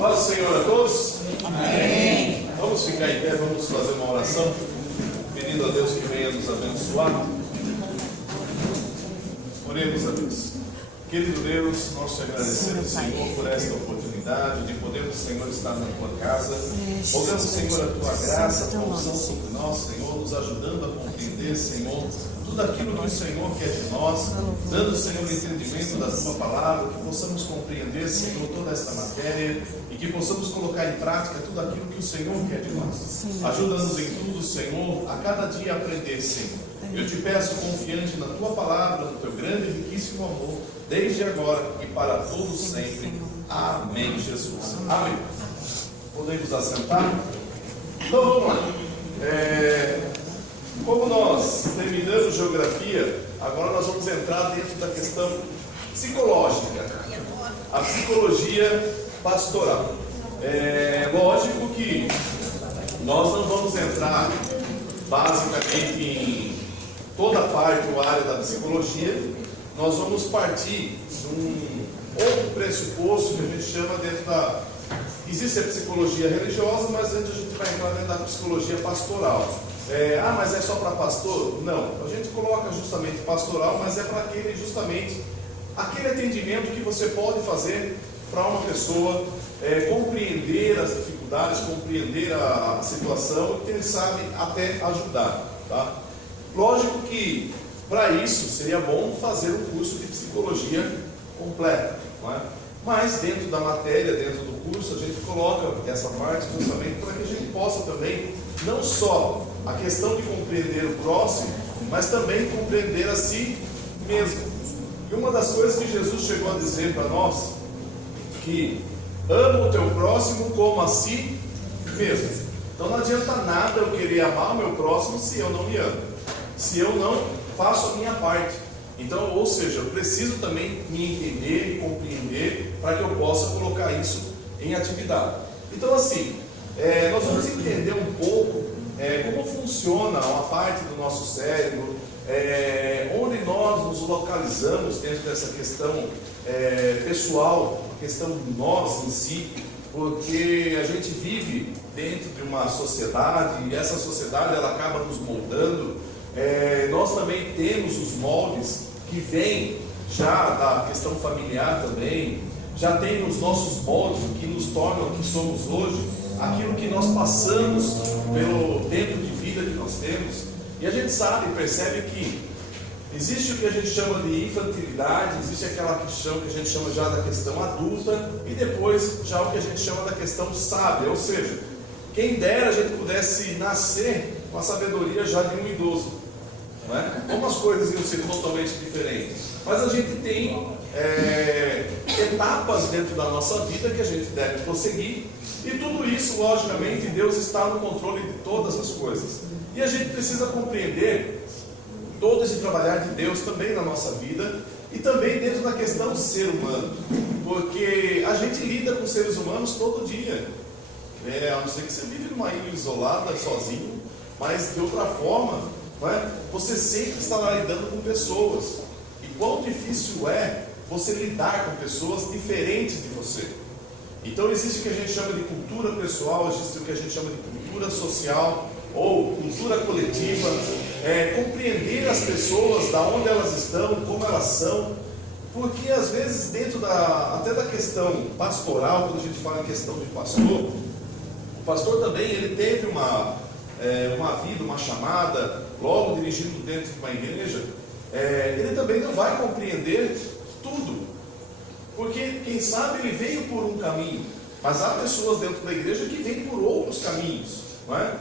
Paz do Senhor a todos. Amém. Vamos ficar em pé, vamos fazer uma oração, pedindo a Deus que venha nos abençoar. Oremos a Deus. Querido Deus, nós te agradecemos, Senhor, por esta oportunidade de podermos, Senhor, estar na tua casa. Rogamos, Senhor, a tua graça, a tua unção sobre nós, Senhor, nos ajudando a compreender, Senhor, tudo aquilo que o Senhor quer de nós, dando, Senhor, o entendimento da tua palavra, que possamos compreender, Senhor, toda esta matéria e que possamos colocar em prática tudo aquilo que o Senhor quer de nós. Ajuda-nos em tudo, Senhor, a cada dia aprender, Senhor. Eu te peço, confiante na tua palavra, no teu grande e riquíssimo amor, desde agora e para todos sempre. Amém, Jesus. Amém. Podemos assentar? Então vamos lá. Como nós terminamos geografia, agora nós vamos entrar dentro da questão psicológica, a psicologia pastoral. É lógico que nós não vamos entrar basicamente em toda a parte ou área da psicologia. Nós vamos partir de um outro pressuposto que a gente chama dentro da... Existe a psicologia religiosa, mas antes a gente vai entrar dentro da psicologia pastoral. Mas é só para pastor? Não, a gente coloca justamente pastoral, mas é para aquele atendimento que você pode fazer para uma pessoa compreender as dificuldades, compreender a situação e quem sabe até ajudar, tá? Lógico que para isso seria bom fazer um curso de psicologia completo, não é? Mas dentro da matéria, dentro do curso, a gente coloca essa parte justamente para que a gente possa também, não só a questão de compreender o próximo, mas também compreender a si mesmo. E uma das coisas que Jesus chegou a dizer para nós, que ama o teu próximo como a si mesmo. Então não adianta nada eu querer amar o meu próximo se eu não me amo, se eu não faço a minha parte. Então, ou seja, eu preciso também me entender e compreender para que eu possa colocar isso em atividade. Então assim, nós vamos entender um pouco como funciona uma parte do nosso cérebro, onde nós nos localizamos dentro dessa questão pessoal, a questão de nós em si, porque a gente vive dentro de uma sociedade e essa sociedade ela acaba nos moldando. Nós também temos os moldes que vêm já da questão familiar também, já tem os nossos moldes que nos tornam o que somos hoje, aquilo que nós passamos pelo tempo de vida que nós temos. E a gente sabe, percebe que existe o que a gente chama de infantilidade, existe aquela questão que a gente chama já da questão adulta, e depois já o que a gente chama da questão sábia, ou seja, quem dera a gente pudesse nascer com a sabedoria já de um idoso, não é? Como as coisas iam ser totalmente diferentes. Mas a gente tem etapas dentro da nossa vida que a gente deve prosseguir, e tudo isso, logicamente, Deus está no controle de todas as coisas. E a gente precisa compreender todo esse trabalhar de Deus também na nossa vida e também dentro da questão do ser humano, porque a gente lida com seres humanos todo dia, a não ser que você vive numa ilha isolada, sozinho, mas de outra forma, não é? Você sempre estará lidando com pessoas, e quão difícil é você lidar com pessoas diferentes de você. Então existe o que a gente chama de cultura pessoal, existe o que a gente chama de cultura social ou cultura coletiva, compreender as pessoas, da onde elas estão, como elas são, porque às vezes dentro até da questão pastoral, quando a gente fala em questão de pastor, o pastor também ele teve uma vida, uma chamada, logo dirigindo dentro de uma igreja, ele também não vai compreender tudo, porque quem sabe ele veio por um caminho, mas há pessoas dentro da igreja que vêm por outros caminhos, não é?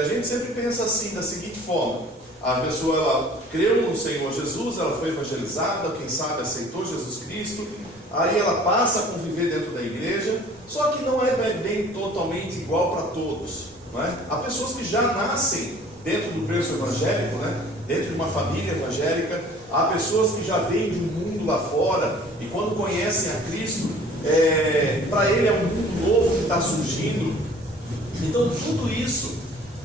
A gente sempre pensa assim, da seguinte forma: a pessoa ela creu no Senhor Jesus, ela foi evangelizada, quem sabe aceitou Jesus Cristo, aí ela passa a conviver dentro da igreja, só que não é bem totalmente igual para todos, não é? Há pessoas que já nascem dentro do berço evangélico, né? Dentro de uma família evangélica, há pessoas que já vêm de um mundo lá fora e quando conhecem a Cristo, para ele é um mundo novo que está surgindo. Então tudo isso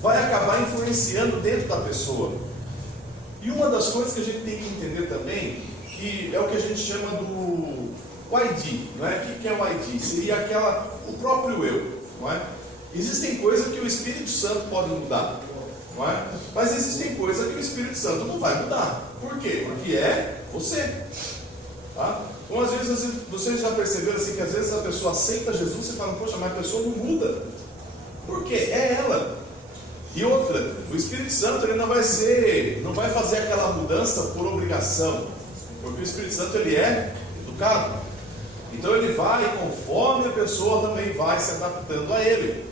vai acabar influenciando dentro da pessoa. E uma das coisas que a gente tem que entender também, que é o que a gente chama o ID, não é? O que é o ID? Seria o próprio eu, não é? Existem coisas que o Espírito Santo pode mudar, não é? Mas existem coisas que o Espírito Santo não vai mudar. Por quê? Porque é você. Tá? Então, às vezes, vocês já perceberam assim, que às vezes a pessoa aceita Jesus e fala, poxa, mas a pessoa não muda. Por quê? É ela. E outra, o Espírito Santo ele não vai fazer aquela mudança por obrigação, porque o Espírito Santo ele é educado. Então ele vai conforme a pessoa também vai se adaptando a ele.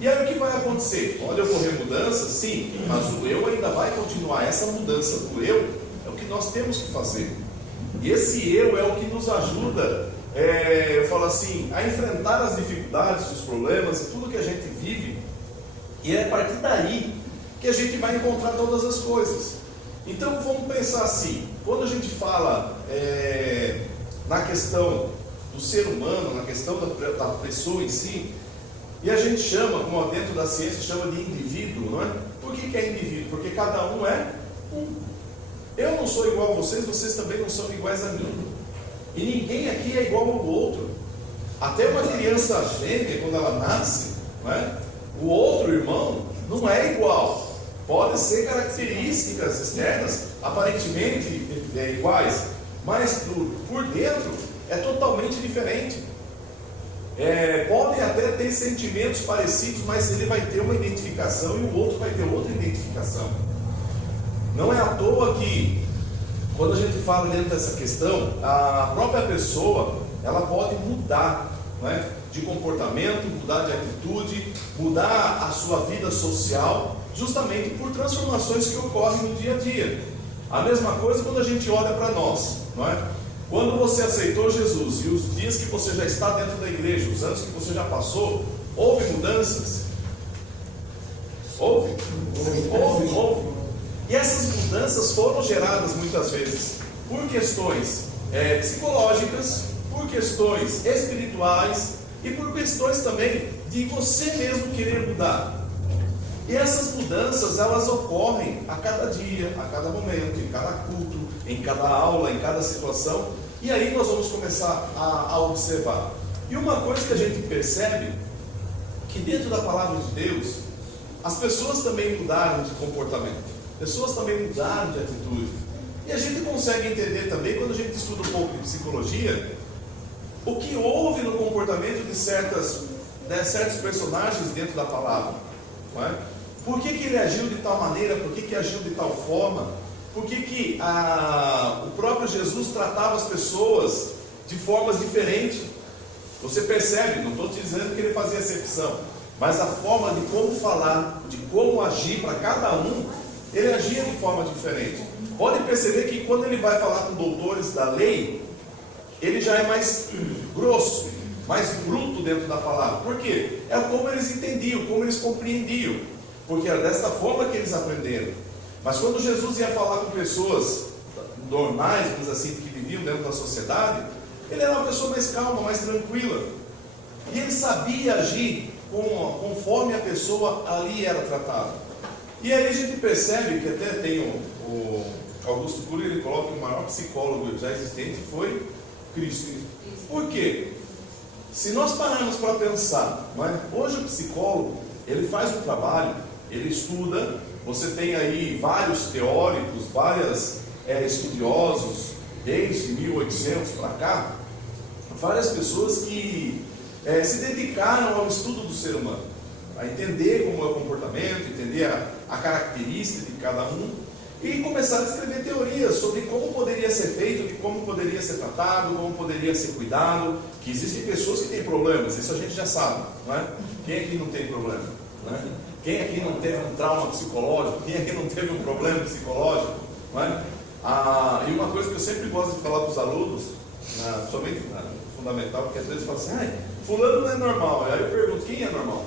E aí o que vai acontecer? Pode ocorrer mudança? Sim, mas o eu ainda vai continuar. Essa mudança do eu é o que nós temos que fazer. E esse eu é o que nos ajuda, eu falo assim, a enfrentar as dificuldades, os problemas e tudo que a gente vive. E é a partir daí que a gente vai encontrar todas as coisas. Então vamos pensar assim, quando a gente fala na questão do ser humano, na questão da pessoa em si, e a gente chama, como dentro da ciência, chama de indivíduo, não é? Por que é indivíduo? Porque cada um é um. Eu não sou igual a vocês, vocês também não são iguais a mim. E ninguém aqui é igual ao outro. Até uma criança gêmea, quando ela nasce, não é? O outro irmão não é igual. Podem ser características externas aparentemente iguais, mas por dentro é totalmente diferente. Podem até ter sentimentos parecidos, mas ele vai ter uma identificação e o outro vai ter outra identificação. Não é à toa que, quando a gente fala dentro dessa questão, a própria pessoa ela pode mudar, não é? De comportamento, mudar de atitude, mudar a sua vida social, justamente por transformações que ocorrem no dia a dia. A mesma coisa quando a gente olha para nós, não é? Quando você aceitou Jesus e os dias que você já está dentro da igreja, os anos que você já passou, houve mudanças? Houve. E essas mudanças foram geradas muitas vezes por questões psicológicas, por questões espirituais e por questões também de você mesmo querer mudar. E essas mudanças, elas ocorrem a cada dia, a cada momento, em cada culto, em cada aula, em cada situação. E aí nós vamos começar a observar. E uma coisa que a gente percebe, que dentro da palavra de Deus, as pessoas também mudaram de comportamento. Pessoas também mudaram de atitude. E a gente consegue entender também, quando a gente estuda um pouco de psicologia, o que houve no comportamento de certos personagens dentro da palavra. Não é? Por que ele agiu de tal maneira? Por que agiu de tal forma? Por que o próprio Jesus tratava as pessoas de formas diferentes? Você percebe, não estou dizendo que ele fazia acepção, mas a forma de como falar, de como agir para cada um, ele agia de forma diferente. Pode perceber que quando ele vai falar com doutores da lei, ele já é mais grosso, mais bruto dentro da palavra. Por quê? É como eles entendiam, como eles compreendiam, porque era desta forma que eles aprenderam. Mas quando Jesus ia falar com pessoas normais, vamos assim, que viviam dentro da sociedade, ele era uma pessoa mais calma, mais tranquila, e ele sabia agir conforme a pessoa ali era tratada. E aí a gente percebe que até tem o Augusto Cury, ele coloca que o maior psicólogo já existente foi Cristo. Por quê? Se nós pararmos para pensar, hoje o psicólogo, ele faz um trabalho, ele estuda, você tem aí vários teóricos, vários estudiosos, desde 1800 para cá, várias pessoas que se dedicaram ao estudo do ser humano, a entender como é o comportamento, entender a característica de cada um, e começaram a escrever teorias sobre como poderia ser feito, de como poderia ser tratado, como poderia ser cuidado, que existem pessoas que têm problemas, isso a gente já sabe, não é? Quem aqui não tem problema? Não é? Quem aqui não teve um trauma psicológico? Quem aqui não teve um problema psicológico? Não é? E uma coisa que eu sempre gosto de falar para os alunos, somente fundamental, porque às vezes falam assim, fulano não é normal. Aí eu pergunto, quem é normal?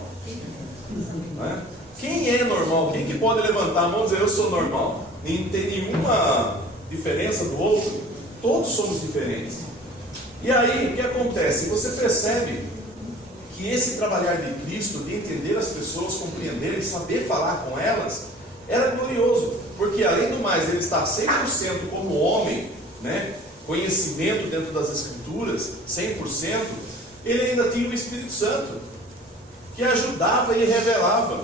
Não é? Quem é normal? Quem que pode levantar a mão e dizer, eu sou normal? Não tem nenhuma diferença do outro? Todos somos diferentes. E aí, o que acontece? Você percebe que esse trabalhar de Cristo, de entender as pessoas, compreenderem, saber falar com elas, era glorioso, porque além do mais, ele está 100% como homem, né? conhecimento dentro das Escrituras, 100%, ele ainda tinha o Espírito Santo, que ajudava e revelava.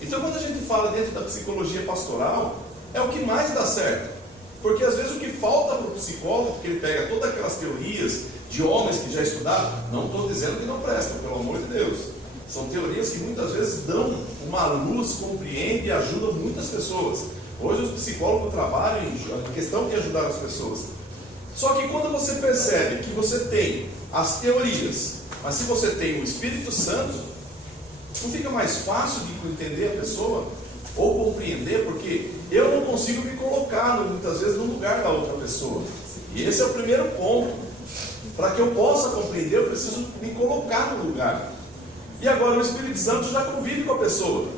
Então, quando a gente fala dentro da psicologia pastoral, é o que mais dá certo. Porque às vezes o que falta para o psicólogo, que ele pega todas aquelas teorias de homens que já estudaram, não estou dizendo que não prestam, pelo amor de Deus. São teorias que muitas vezes dão uma luz, compreendem e ajudam muitas pessoas. Hoje os psicólogos trabalham em questão de ajudar as pessoas. Só que quando você percebe que você tem as teorias, mas se você tem o Espírito Santo, não fica mais fácil de entender a pessoa ou compreender, porque eu não consigo me colocar muitas vezes no lugar da outra pessoa. E esse é o primeiro ponto. Para que eu possa compreender, eu preciso me colocar no lugar. E agora o Espírito Santo já convive com a pessoa.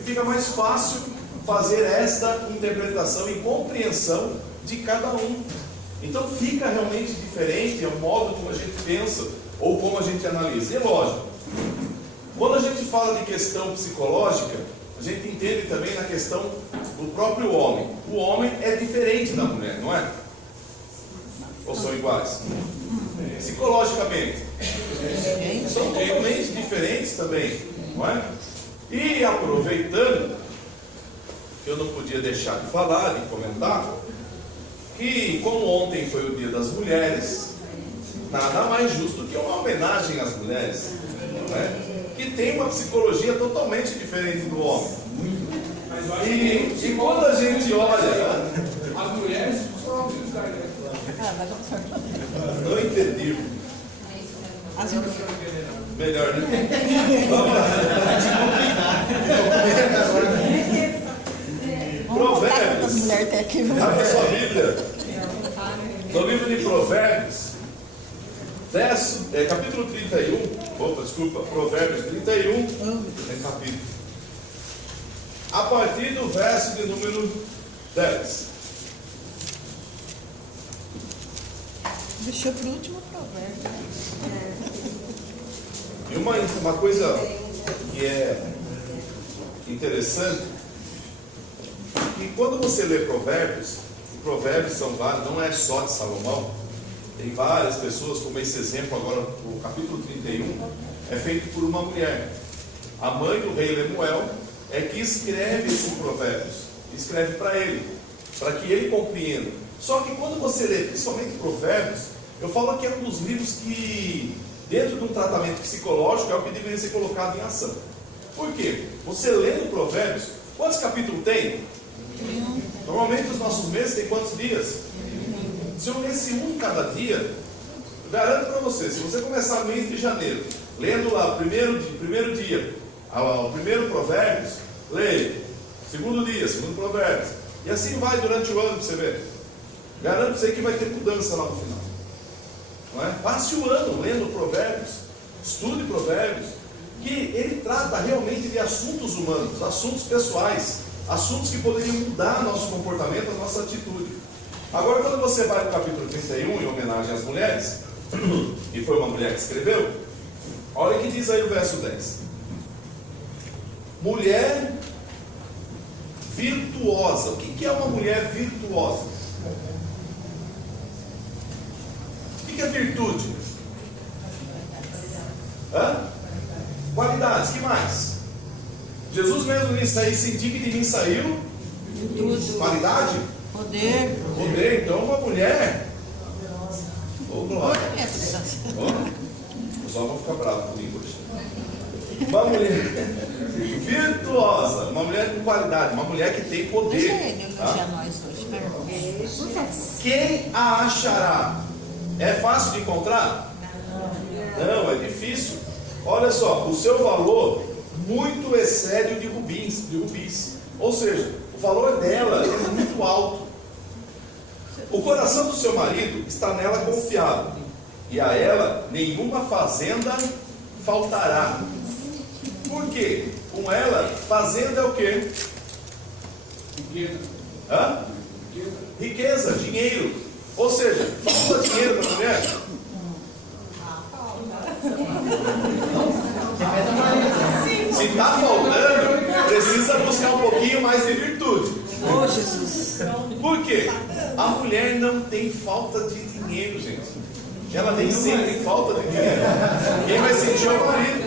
E fica mais fácil fazer esta interpretação e compreensão de cada um. Então fica realmente diferente o modo como a gente pensa ou como a gente analisa. E é lógico, quando a gente fala de questão psicológica, a gente entende também na questão do próprio homem. O homem é diferente da mulher, não é? Ou são iguais? Psicologicamente. São totalmente diferentes também, não é? E aproveitando, que eu não podia deixar de falar, de comentar, que como ontem foi o Dia das Mulheres, nada mais justo que uma homenagem às mulheres, não é? Que tem uma psicologia totalmente diferente do homem. E quando a gente olha, as mulheres não entendi. Melhor, né? Vamos lá. Provérbios. Abre sua Bíblia. No livro de Provérbios, capítulo 31. Provérbios 31. Capítulo. A partir do verso de número 10. Deixou para o último provérbio. E uma coisa que é interessante, que quando você lê Provérbios, os provérbios são vários, não é só de Salomão, tem várias pessoas, como esse exemplo agora, o capítulo 31, é feito por uma mulher. A mãe do rei Lemuel é que escreve esses provérbios, escreve para ele, para que ele compreenda. Só que quando você lê, principalmente Provérbios, eu falo que é um dos livros que, dentro de um tratamento psicológico, é o que deveria ser colocado em ação. Por quê? Você lendo Provérbios, quantos capítulos tem? Normalmente os nossos meses têm quantos dias? Se eu lesse um cada dia, eu garanto para você, se você começar o mês de janeiro, lendo lá o primeiro dia, o primeiro Provérbios, leia, segundo dia, segundo Provérbios, e assim vai durante o ano para você ver. Garanto para você que vai ter mudança lá no final. Não é? Passe o ano lendo Provérbios, estude Provérbios, que ele trata realmente de assuntos humanos, assuntos pessoais, assuntos que poderiam mudar nosso comportamento, a nossa atitude. Agora, quando você vai no capítulo 31, em homenagem às mulheres, e foi uma mulher que escreveu, olha o que diz aí o verso 10. Mulher virtuosa. O que é uma mulher virtuosa? O que é virtude? Qualidades, que mais? Jesus mesmo disse aí, senti que de mim saiu qualidade? Poder. Então uma mulher. Ô, glória. Os homens vão ficar bravos comigo hoje. Uma mulher virtuosa, uma mulher com qualidade, uma mulher que tem poder. Quem a achará? É fácil de encontrar? Não, é difícil. Olha só, o seu valor muito excede o de rubis. Ou seja, o valor dela é muito alto. O coração do seu marido está nela confiado, e a ela nenhuma fazenda faltará. Por quê? Com ela, fazenda é o quê? Riqueza, dinheiro. Ou seja, falta dinheiro para a mulher? Se está faltando, precisa buscar um pouquinho mais de virtude. Oh, Jesus. Por quê? A mulher não tem falta de dinheiro, gente. Ela nem sente falta de dinheiro. Quem vai sentir é o marido.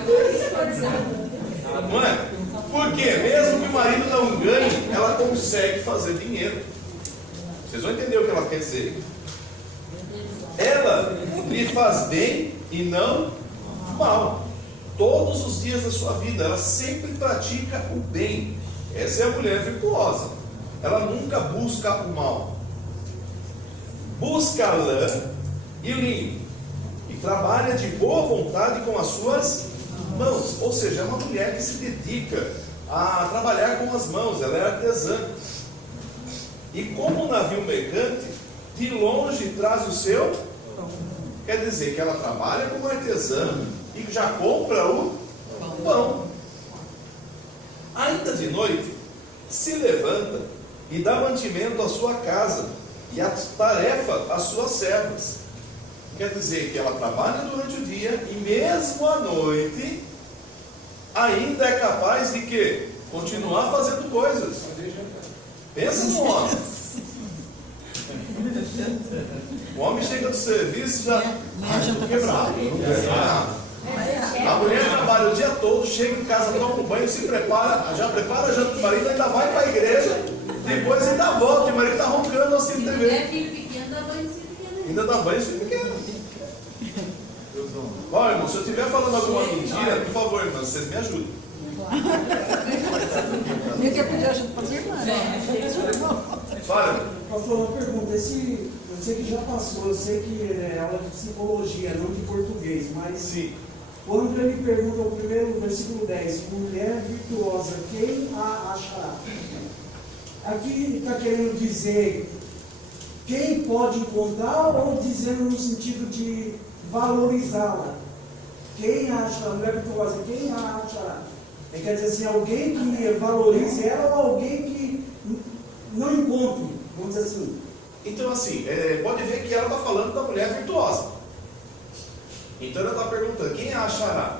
Não é? Porque mesmo que o marido não ganhe, ela consegue fazer dinheiro. Vocês vão entender o que ela quer dizer. Ela lhe faz bem e não mal. Todos os dias da sua vida, ela sempre pratica o bem. Essa é a mulher virtuosa. Ela nunca busca o mal. Busca lã e linho. E trabalha de boa vontade com as suas mãos. Ou seja, é uma mulher que se dedica a trabalhar com as mãos. Ela é artesã. E como um navio mercante, de longe traz o seu. Quer dizer que ela trabalha como artesã e já compra o pão. Ainda de noite, se levanta e dá mantimento à sua casa e a tarefa às suas servas. Quer dizer que ela trabalha durante o dia e mesmo à noite ainda é capaz de quê? Continuar fazendo coisas. Pensa no homem. O homem chega do serviço já estou quebrado, não quero nada. A mulher trabalha o dia todo, chega em casa, toma um banho, se prepara, já prepara a janta do marido, ainda vai para a igreja, depois ainda volta, e o marido está roncando assim na TV. É filho pequeno, dá banho de filho pequeno. Ainda dá banho de filho pequeno. Olha, irmão, se eu estiver falando alguma mentira, por favor, irmãos, vocês me ajudem. Eu quero pedir ajuda para as irmãs. Fala. Pastor, uma pergunta. Eu sei que já passou, eu sei que é aula de psicologia, não de português, mas Sim. quando ele pergunta o primeiro versículo 10, mulher virtuosa, quem a achará? Aqui está querendo dizer quem pode encontrar ou dizendo no sentido de valorizá-la? Quem a achará? Mulher virtuosa, quem a achará? Quer dizer assim, alguém que valorize ela ou alguém que não encontre, vamos dizer assim. Então, assim, pode ver que ela está falando da mulher virtuosa. Então, ela está perguntando, quem a achará?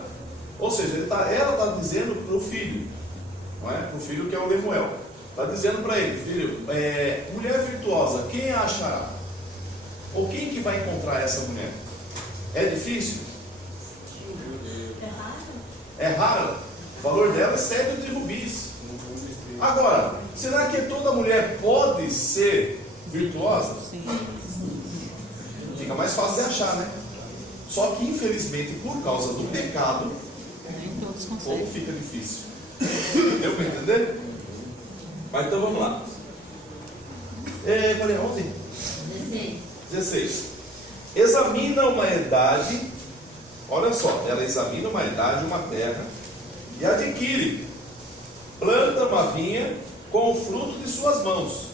Ou seja, ela está dizendo para o filho, não é? Para o filho que é o Lemuel. Está dizendo para ele, filho, mulher virtuosa, quem a achará? Ou quem que vai encontrar essa mulher? É difícil? É raro? O valor dela é cedro de rubis. Agora, será que toda mulher pode ser virtuosa? Sim. Fica mais fácil de achar, né? Só que, infelizmente, por causa do pecado, Nem todos como conseguem. fica difícil. Deu para entender? Mas então vamos lá. Falei 11? 16. Examina uma idade. Olha só, ela examina uma idade, uma terra, e adquire. Planta uma vinha com o fruto de suas mãos.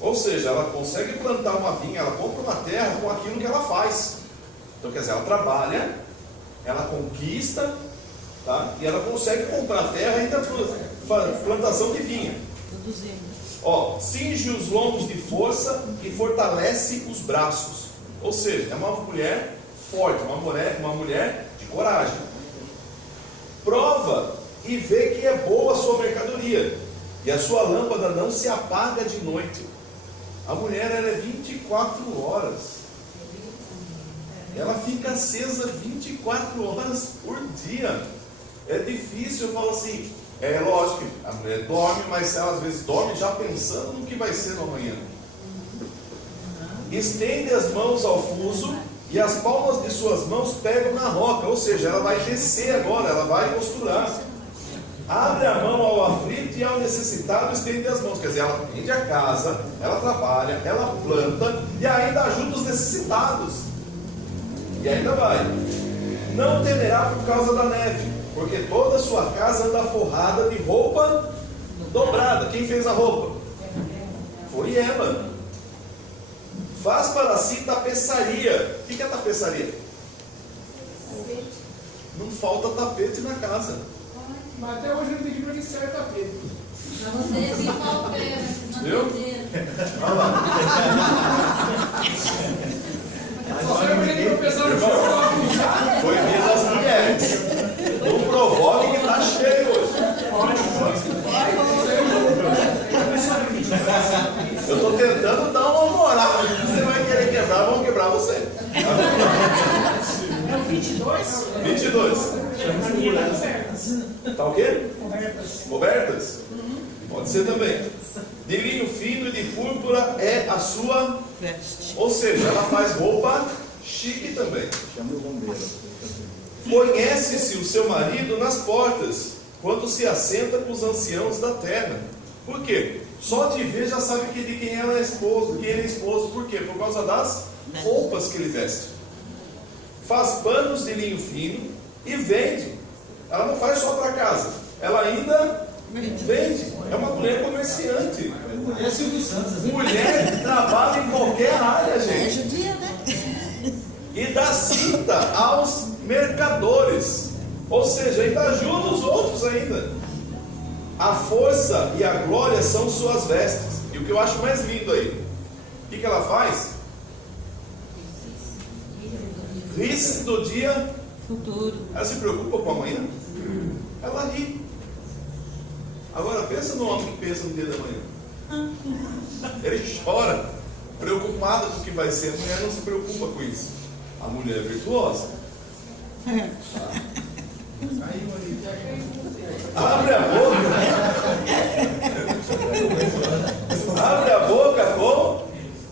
Ou seja, ela consegue plantar uma vinha, ela compra uma terra com aquilo que ela faz. Então, quer dizer, ela trabalha, ela conquista, tá? E ela consegue comprar terra e ainda plantação de vinha. Ó, cinge os lombos de força e fortalece os braços. Ou seja, é uma mulher forte, uma mulher de coragem. Prova e vê que é boa a sua mercadoria, e a sua lâmpada não se apaga de noite. A mulher, ela é 24 horas. Ela fica acesa 24 horas por dia. É difícil, eu falo assim, é lógico que a mulher dorme, mas ela às vezes dorme já pensando no que vai ser no amanhã. Estende as mãos ao fuso e as palmas de suas mãos pegam na roca, ou seja, ela vai descer agora, ela vai costurar. Abre a mão ao aflito e ao necessitado estende as mãos. Quer dizer, ela vende a casa, ela trabalha, ela planta e ainda ajuda os necessitados. E ainda vai. Não temerá por causa da neve, porque toda a sua casa anda forrada de roupa dobrada. Quem fez a roupa? Foi ela. Faz para si tapeçaria. O que é tapeçaria? Não falta tapete na casa. Mas até hoje eu não entendi para que serve tapete. Para você ficar o pé, Viu? Olha lá. Só serve para gente tropeçar no chão. Foi dia das mulheres. Não provoque que está cheio hoje. Eu estou tentando dar uma 22. Tá o quê? Cobertas? Pode ser também. De linho fino e de púrpura é a sua Veste. Ou seja, ela faz roupa chique também. Conhece-se o seu marido nas portas, quando se assenta com os anciãos da terra. Por quê? Só de ver já sabe que de quem ela é esposo, quem ele é esposo. Por quê? Por causa das roupas que ele veste. Faz panos de linho fino e vende. Ela não faz só para casa, ela ainda vende. É uma mulher comerciante. É Silvio Santos. Mulher que trabalha em qualquer área, É gente. judia, né? E dá cinta aos mercadores. Ou seja, ainda ajuda os outros ainda. A força e a glória são suas vestes. E o que eu acho mais lindo aí, o que ela faz? Ri-se do dia Futuro. Ela se preocupa com amanhã? Ela ri. Agora pensa no homem que pensa no dia da manhã. Ele chora, preocupado com o que vai ser. A mulher não se preocupa com isso. A mulher é virtuosa. Abre a boca. Abre a boca com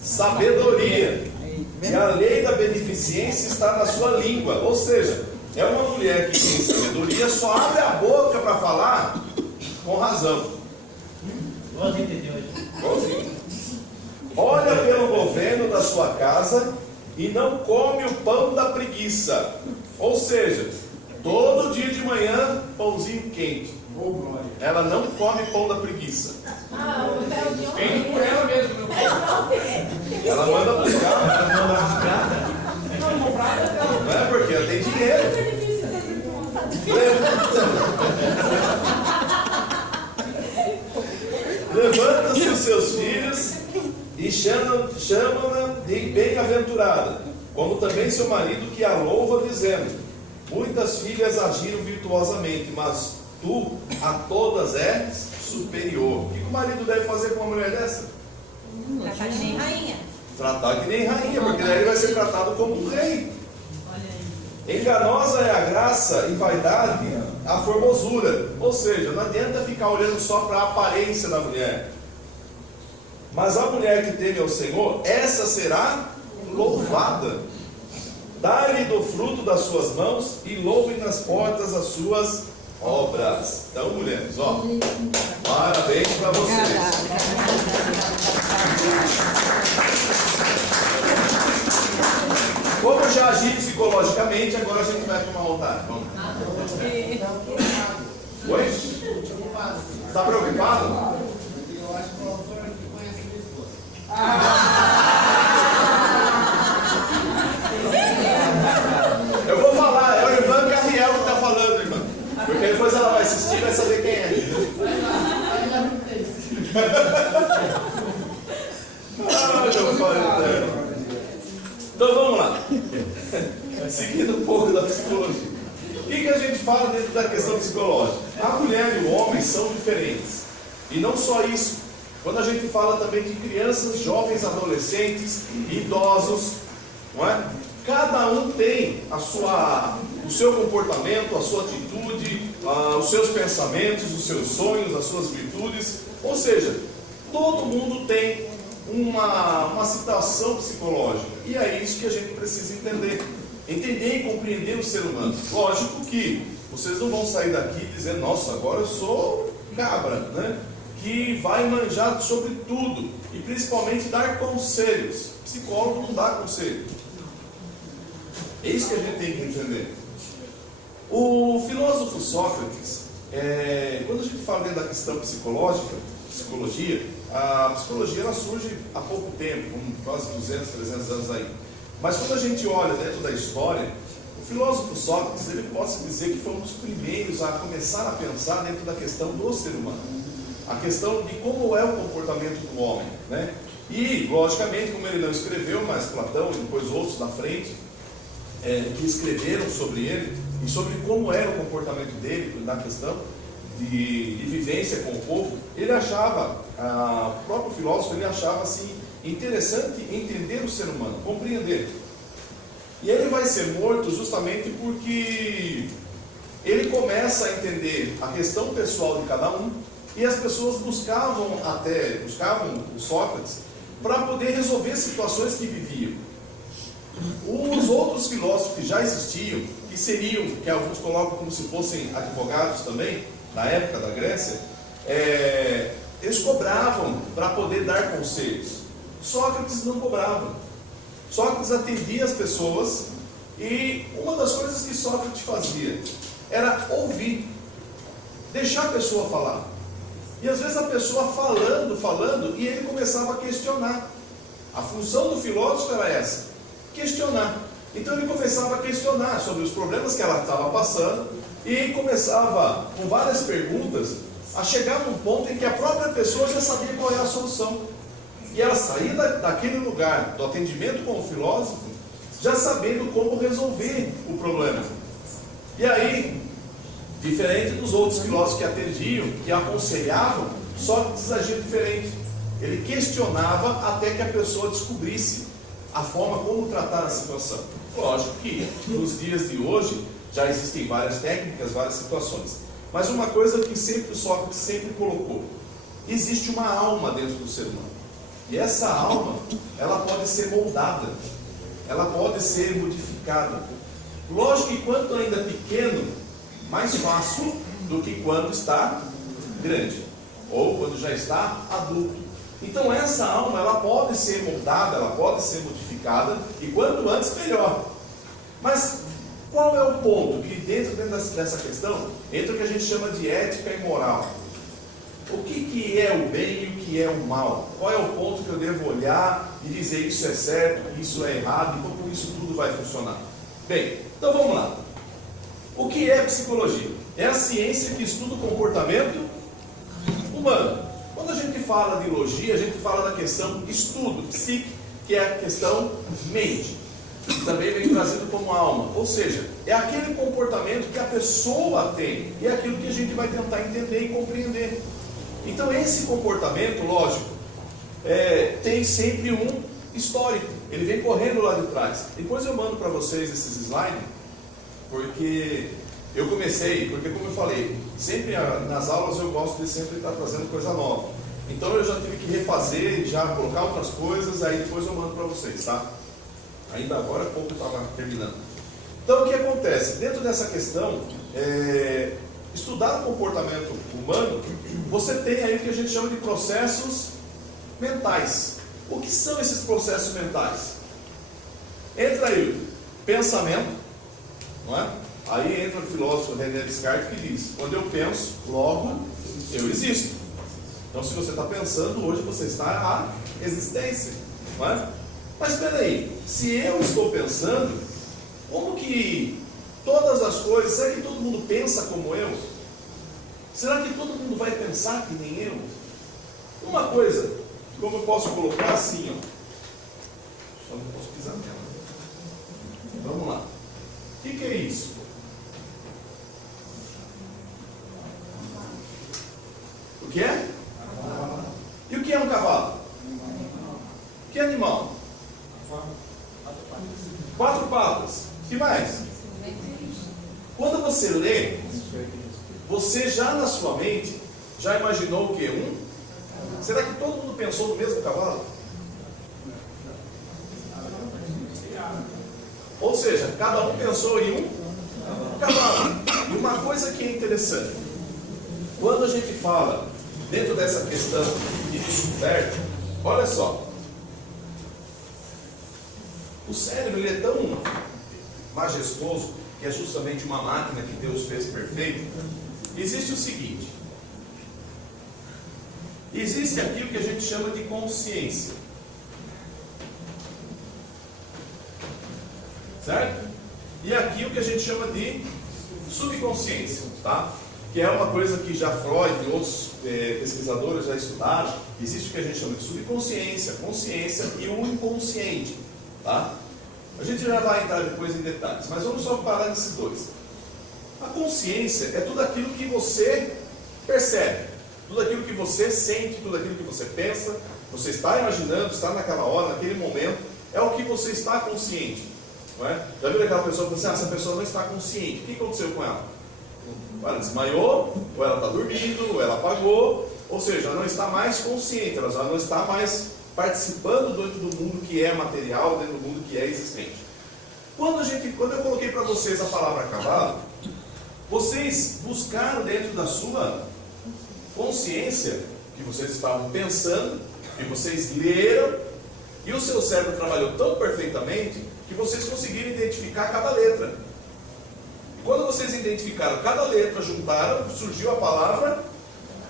sabedoria. E a lei da beneficência está na sua língua. Ou seja, é uma mulher que tem sabedoria, só abre a boca para falar com razão. Igualzinho. Olha pelo governo da sua casa e não come o pão da preguiça. Ou seja, todo dia de manhã, pãozinho quente. Ela não come pão da preguiça. Ah, o hotel de Feito ontem. por ela mesmo. Ela manda buscar. Não é porque ela tem dinheiro. Levanta-se os seus filhos e chamam-na de bem-aventurada, como também seu marido que a louva, dizendo: muitas filhas agiram virtuosamente, mas tu a todas és superior. O que o marido deve fazer com uma mulher dessa? Tratar que nem rainha. Tratar que nem rainha, porque daí ele vai ser tratado como um rei. Enganosa é a graça e vaidade a formosura. Ou seja, não adianta ficar olhando só para a aparência da mulher. Mas a mulher que teme ao Senhor, essa será louvada. Dá-lhe do fruto das suas mãos e louve nas portas as suas obras. Então, mulheres, ó, parabéns para vocês. Como eu já agi psicologicamente, agora a gente vai para uma altar. Vamos. Oi? Está preocupado? Eu acho que o autor aqui conhece a minha esposa. Eu vou falar, é o Ivan Carriel que está falando, irmã. Porque depois ela vai assistir e vai saber quem é. Então vamos lá. Seguindo um pouco da psicologia. O que a gente fala dentro da questão psicológica? A mulher e o homem são diferentes. E não só isso. Quando a gente fala também de crianças, jovens, adolescentes, idosos, não é? Cada um tem o seu comportamento, a sua atitude, os seus pensamentos, os seus sonhos, as suas virtudes. Ou seja, todo mundo tem uma situação psicológica. E é isso que a gente precisa entender. Entender e compreender o ser humano. Lógico que vocês não vão sair daqui dizendo: nossa, agora eu sou cabra, né? Que vai manjar sobre tudo. E principalmente dar conselhos. Psicólogo não dá conselho. É isso que a gente tem que entender. O filósofo Sócrates, quando a gente fala dentro da questão psicologia, a psicologia ela surge há pouco tempo, quase 200, 300 anos aí. Mas quando a gente olha dentro da história, o filósofo Sócrates, ele pode dizer que foi um dos primeiros a começar a pensar dentro da questão do ser humano. A questão de como é o comportamento do homem, né? E, logicamente, como ele não escreveu, mas Platão e depois outros na frente, que escreveram sobre ele e sobre como era o comportamento dele na questão de vivência com o povo, ele achava, o próprio filósofo, ele achava assim interessante entender o ser humano, compreender. E ele vai ser morto justamente porque ele começa a entender a questão pessoal de cada um, e as pessoas buscavam o Sócrates para poder resolver situações que viviam. Os outros filósofos que já existiam, que alguns colocam como se fossem advogados também, na época da Grécia, eles cobravam para poder dar conselhos. Sócrates não cobrava. Sócrates atendia as pessoas, e uma das coisas que Sócrates fazia era ouvir, deixar a pessoa falar. E às vezes a pessoa falando, e ele começava a questionar. A função do filósofo era essa, questionar. Então ele começava a questionar sobre os problemas que ela estava passando, e começava, com várias perguntas, a chegar num ponto em que a própria pessoa já sabia qual é a solução. E ela saía daquele lugar, do atendimento com o filósofo, já sabendo como resolver o problema. E aí, diferente dos outros filósofos que atendiam, que aconselhavam, Sócrates agia diferente. Ele questionava até que a pessoa descobrisse a forma como tratar a situação. Lógico que nos dias de hoje já existem várias técnicas, várias situações. Mas uma coisa que o Sócrates sempre colocou: existe uma alma dentro do ser humano. E essa alma, ela pode ser moldada, ela pode ser modificada. Lógico que quanto ainda pequeno, mais fácil do que quando está grande, ou quando já está adulto. Então essa alma, ela pode ser moldada, ela pode ser modificada, e quanto antes melhor. Mas qual é o ponto? Que dentro dessa questão entra o que a gente chama de ética e moral. O que é o bem e o que é o mal? Qual é o ponto que eu devo olhar e dizer isso é certo, isso é errado, e como isso tudo vai funcionar? Bem, então vamos lá. O que é psicologia? É a ciência que estuda o comportamento humano. Quando a gente fala de logia, a gente fala da questão estudo, psique, que é a questão mente. Também vem trazido como alma. Ou seja, é aquele comportamento que a pessoa tem, e é aquilo que a gente vai tentar entender e compreender. Então esse comportamento, lógico, tem sempre um histórico. Ele vem correndo lá de trás. Depois eu mando para vocês esses slides, porque eu comecei, porque como eu falei, sempre nas aulas eu gosto de sempre estar trazendo coisa nova. Então eu já tive que refazer, já colocar outras coisas, aí depois eu mando para vocês, tá? Ainda agora há pouco eu estava terminando. Então o que acontece? Dentro dessa questão, estudar o comportamento humano, você tem aí o que a gente chama de processos mentais. O que são esses processos mentais? Entra aí o pensamento, não é? Aí entra o filósofo René Descartes que diz: quando eu penso, logo eu existo. Então se você está pensando, hoje você está à existência, não é? Mas espera aí, se eu estou pensando, como que todas as coisas, será que todo mundo pensa como eu? Será que todo mundo vai pensar que nem eu? Uma coisa, como eu posso colocar assim, ó. Só não posso pisar nela. Vamos lá. O que é isso? O que é? E o que é um cavalo? Que animal? 4 patas. O que mais? Quando você lê, você já na sua mente, já imaginou o que? Será que todo mundo pensou no mesmo cavalo? Ou seja, cada um pensou em um cavalo. E uma coisa que é interessante, quando a gente fala dentro dessa questão de descoberta, olha só, o cérebro ele é tão majestoso, que é justamente uma máquina que Deus fez perfeita. Existe o seguinte: existe aquilo que a gente chama de consciência, certo? E aqui o que a gente chama de subconsciência, tá? Que é uma coisa que já Freud e outros pesquisadores já estudaram. Existe o que a gente chama de subconsciência, consciência e o inconsciente, tá? A gente já vai entrar depois em detalhes, mas vamos só parar nesses dois. A consciência é tudo aquilo que você percebe, tudo aquilo que você sente, tudo aquilo que você pensa, você está imaginando, está naquela hora, naquele momento, é o que você está consciente. Não é? Já viu aquela pessoa que fala assim, essa pessoa não está consciente. O que aconteceu com ela? Ela desmaiou, ou ela está dormindo, ou ela apagou, ou seja, ela não está mais consciente, ela já não está mais participando dentro do mundo que é material, dentro do mundo que é existente. Quando eu coloquei para vocês a palavra cavalo, vocês buscaram dentro da sua consciência, que vocês estavam pensando, que vocês leram, e o seu cérebro trabalhou tão perfeitamente, que vocês conseguiram identificar cada letra. E quando vocês identificaram cada letra, juntaram, surgiu a palavra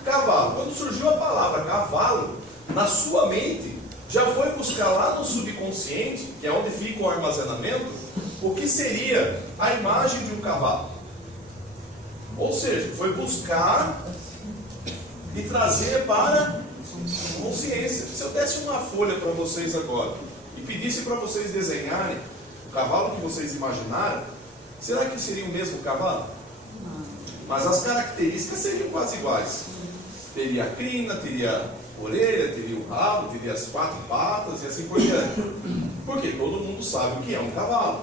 cavalo. Quando surgiu a palavra cavalo, na sua mente, já foi buscar lá no subconsciente, que é onde fica o armazenamento, o que seria a imagem de um cavalo. Ou seja, foi buscar e trazer para consciência. Se eu desse uma folha para vocês agora e pedisse para vocês desenharem o cavalo que vocês imaginaram, será que seria o mesmo cavalo? Mas as características seriam quase iguais. Teria a crina, teria a orelha, teria o rabo, teria as 4 patas e assim por diante. Porque todo mundo sabe o que é um cavalo.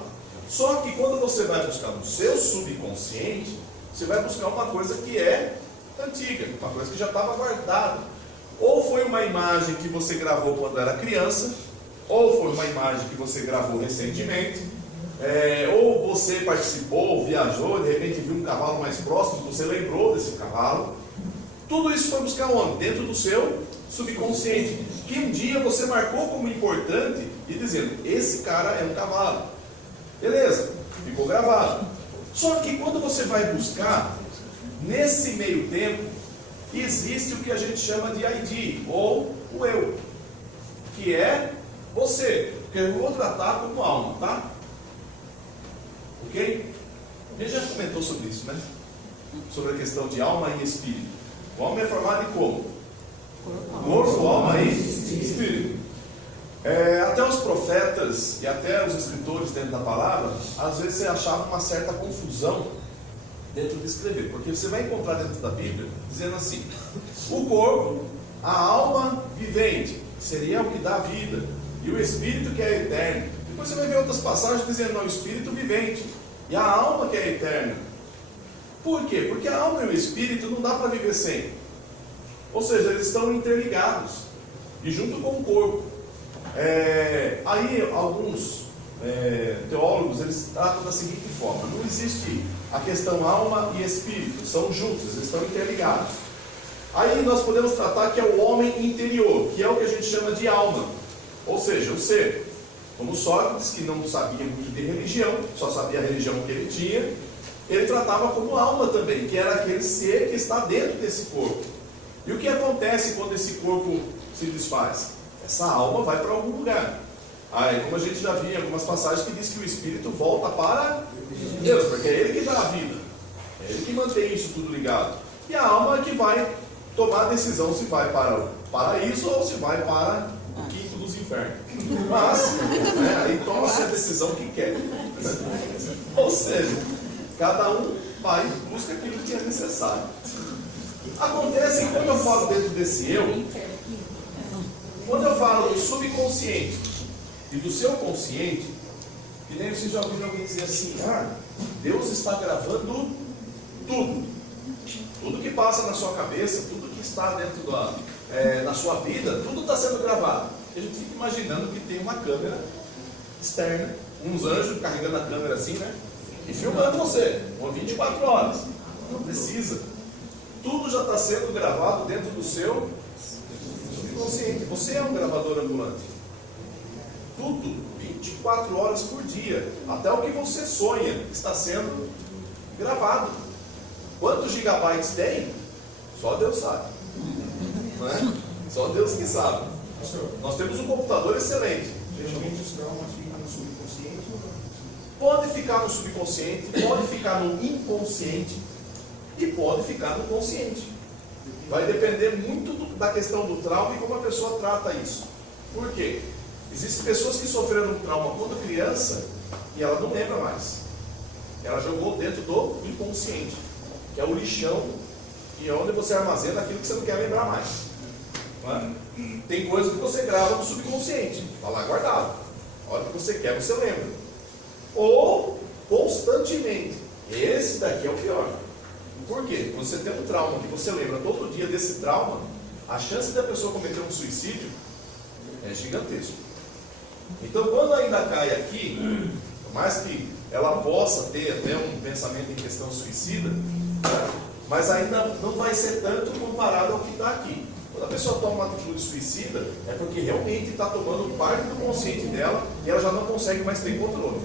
Só que quando você vai buscar no seu subconsciente, você vai buscar uma coisa que é antiga, uma coisa que já estava guardada. Ou foi uma imagem que você gravou quando era criança, ou foi uma imagem que você gravou recentemente, ou você participou, viajou, de repente viu um cavalo mais próximo, você lembrou desse cavalo. Tudo isso foi buscar onde? Dentro do seu subconsciente, que um dia você marcou como importante e dizendo, esse cara é um cavalo. Beleza, ficou gravado. Só que quando você vai buscar, nesse meio tempo, existe o que a gente chama de ID, ou o eu, que é você, que eu vou tratar como alma, tá? Ok? A gente já comentou sobre isso, né? Sobre a questão de alma e espírito. O alma é formado de como? Corpo, alma e espírito. Até os profetas e até os escritores dentro da palavra, às vezes você achava uma certa confusão dentro de escrever, porque você vai encontrar dentro da Bíblia dizendo assim, o corpo, a alma vivente, seria o que dá vida, e o espírito que é eterno. Depois você vai ver outras passagens dizendo, não, o espírito vivente, e a alma que é eterna. Por quê? Porque a alma e o espírito não dá para viver sem. Ou seja, eles estão interligados, e junto com o corpo. Aí alguns teólogos, eles tratam da seguinte forma, não existe a questão alma e espírito, são juntos, eles estão interligados. Aí nós podemos tratar que é o homem interior, que é o que a gente chama de alma, ou seja, o ser. Como Sócrates, que não sabia muito de religião, só sabia a religião que ele tinha, ele tratava como alma também, que era aquele ser que está dentro desse corpo. E o que acontece quando esse corpo se desfaz? Essa alma vai para algum lugar. Como a gente já viu em algumas passagens que diz que o espírito volta para Deus, porque é ele que dá a vida, é ele que mantém isso tudo ligado. E a alma é que vai tomar a decisão se vai para o paraíso ou se vai para o quinto dos infernos. Mas, aí toma-se a decisão que quer. Ou seja, cada um vai e busca aquilo que é necessário. Acontece que quando eu falo dentro desse eu, quando eu falo do subconsciente e do seu consciente, que nem você já ouviu alguém dizer assim, Deus está gravando tudo. Tudo que passa na sua cabeça, tudo que está dentro na sua vida, tudo está sendo gravado. E a gente fica imaginando que tem uma câmera externa, uns anjos carregando a câmera assim, né? E filmando você, por 24 horas. Não precisa. Tudo já está sendo gravado dentro do seu subconsciente. Você é um gravador ambulante. Tudo, 24 horas por dia. Até o que você sonha está sendo gravado. Quantos gigabytes tem? Só Deus sabe. Não é? Só Deus que sabe. Nós temos um computador excelente. Geralmente os traumas ficam no subconsciente ou não? Pode ficar no subconsciente, pode ficar no inconsciente e pode ficar no consciente. Vai depender muito da questão do trauma e como a pessoa trata isso. Por quê? Existem pessoas que sofreram um trauma quando criança e ela não lembra mais. Ela jogou dentro do inconsciente, que é o lixão, e é onde você armazena aquilo que você não quer lembrar mais. Não é? Tem coisas que você grava no subconsciente, está lá guardado. A hora que você quer, você lembra. ou constantemente. Esse daqui é o pior. Por quê? Quando você tem um trauma que você lembra todo dia desse trauma, a chance da pessoa cometer um suicídio é gigantesco. Então, quando ainda cai aqui, por mais que ela possa ter até um pensamento em questão suicida, né, mas ainda não vai ser tanto comparado ao que está aqui. Quando a pessoa toma uma atitude suicida, é porque realmente está tomando parte do consciente dela e ela já não consegue mais ter controle.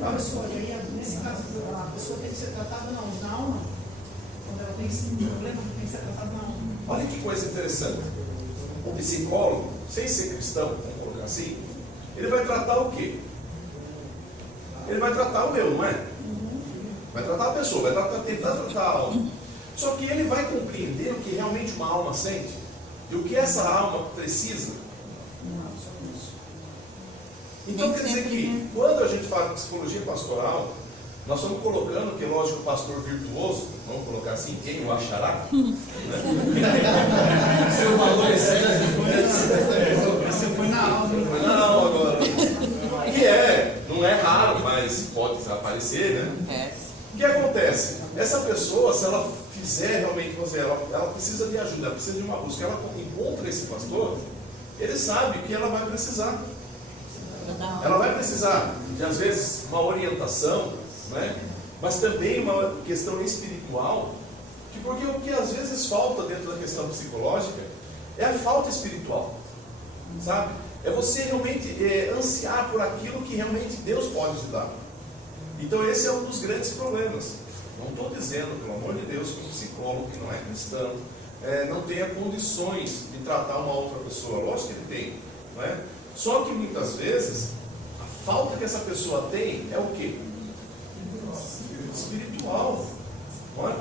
Tá? Professor, e aí, nesse caso, a pessoa tem que ser tratada na alma, quando ela tem esse problema, tem que ser tratada na alma. Olha que coisa interessante. O psicólogo, sem ser cristão, vamos colocar assim, ele vai tratar o quê? Ele vai tratar o eu, não é? Vai tratar a pessoa, vai tentar tratar a alma. Só que ele vai compreender o que realmente uma alma sente e o que essa alma precisa. Então quer dizer que quando a gente fala de psicologia pastoral, nós estamos colocando, que é lógico, o pastor virtuoso, vamos colocar assim, quem o achará? Seu valor você foi na aula. Foi na aula agora. Que não é raro, mas pode aparecer, né? O que acontece? Essa pessoa, se ela fizer realmente, ela precisa de ajuda, ela precisa de uma busca, ela encontra esse pastor, ele sabe que ela vai precisar. Ela vai precisar de, às vezes, uma orientação, né? Mas também uma questão espiritual, porque o que às vezes falta dentro da questão psicológica é a falta espiritual, sabe? É você realmente ansiar por aquilo que realmente Deus pode te dar. Então esse é um dos grandes problemas. Não estou dizendo, pelo amor de Deus, que um psicólogo que não é cristão não tenha condições de tratar uma outra pessoa. Lógico que ele tem, não é? Só que muitas vezes a falta que essa pessoa tem é o quê? Espiritual. Não é?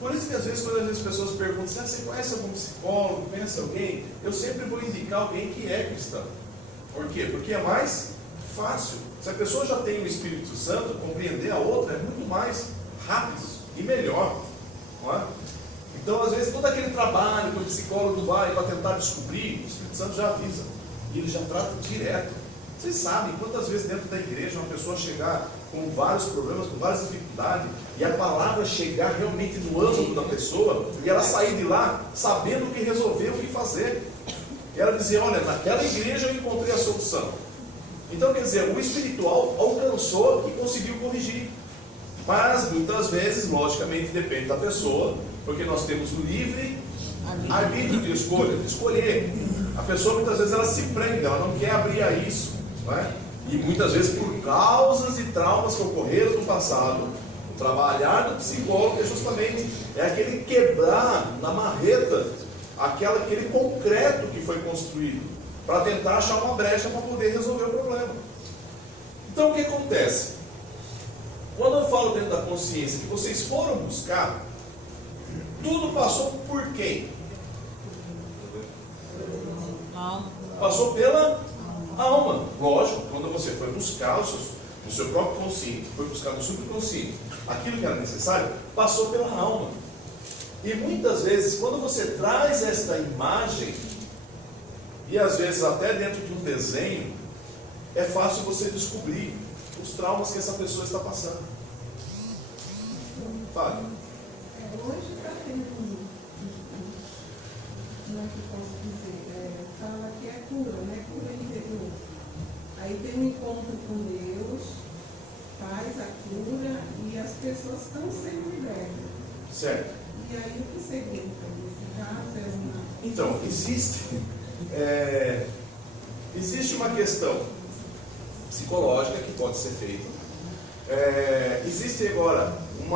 Por isso que às vezes quando as pessoas perguntam, você conhece algum psicólogo, conhece alguém? Eu sempre vou indicar alguém que é cristão. Por quê? Porque é mais fácil. Se a pessoa já tem o Espírito Santo, compreender a outra é muito mais rápido e melhor. Não é? Então, às vezes, todo aquele trabalho que o psicólogo vai para tentar descobrir, o Espírito Santo já avisa. E ele já trata direto. Vocês sabem quantas vezes dentro da igreja uma pessoa chegar com vários problemas, com várias dificuldades, e a palavra chegar realmente no âmago da pessoa, e ela sair de lá sabendo o que resolver, o que fazer. E ela dizer, olha, naquela igreja eu encontrei a solução. Então, quer dizer, o espiritual alcançou e conseguiu corrigir. Mas, muitas vezes, logicamente, depende da pessoa, porque nós temos o livre arbítrio de escolha, de escolher. A pessoa, muitas vezes, ela se prende, ela não quer abrir a isso. Não é? E, muitas vezes, por causas e traumas que ocorreram no passado, o trabalhar do psicólogo é justamente aquele quebrar na marreta aquele concreto que foi construído, para tentar achar uma brecha para poder resolver o problema. Então o que acontece? Quando eu falo dentro da consciência que vocês foram buscar, tudo passou por quem? Passou pela alma. Lógico, quando você foi buscar no seu próprio consciente, foi buscar no subconsciente, aquilo que era necessário, passou pela alma. E muitas vezes, quando você traz esta imagem, e às vezes até dentro de um desenho, é fácil você descobrir os traumas que essa pessoa está passando. Fale. Hoje está tendo, como é que eu posso dizer, fala que é cura, né? Cura interior. Aí tem um encontro com Deus, faz a cura e as pessoas estão sendo libertas. Certo. E aí o que seria nesse caso Então, existe uma questão psicológica que pode ser feita. Existe agora um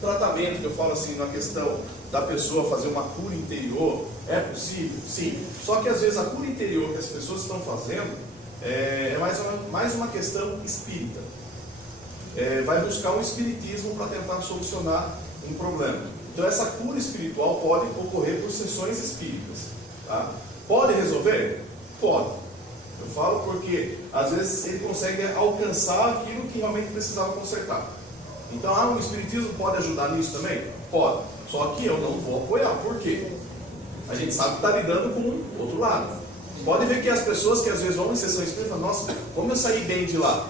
tratamento que eu falo assim, na questão da pessoa fazer uma cura interior. É possível? Sim. Só que às vezes a cura interior que as pessoas estão fazendo é mais uma questão espírita. Vai buscar um espiritismo para tentar solucionar um problema. Então essa cura espiritual pode ocorrer por sessões espíritas. Tá? Pode resolver? Pode. Eu falo porque às vezes ele consegue alcançar aquilo que realmente precisava consertar. Então, o espiritismo pode ajudar nisso também? Pode. Só que eu não vou apoiar. Por quê? A gente sabe que está lidando com o outro lado. Pode ver que as pessoas que às vezes vão em sessão espírita falam, nossa, como eu saí bem de lá?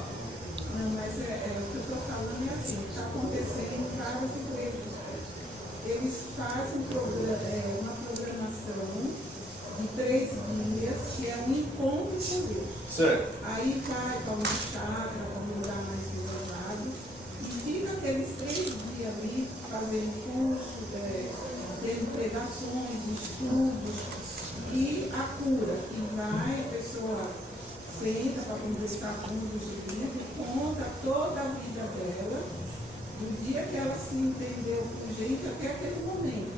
Não, mas o que eu estou falando é assim, está acontecendo em várias igrejas. Eles fazem uma programação de 3 dias, que é um encontro com Deus. Certo. Aí vai para uma chácara, para um lugar mais reservado, e fica aqueles 3 dias ali fazendo curso, tendo pregações, estudos, e a cura, que vai, a pessoa senta para conversar com um dos livros, conta toda a vida dela, do dia que ela se entendeu com jeito até aquele momento.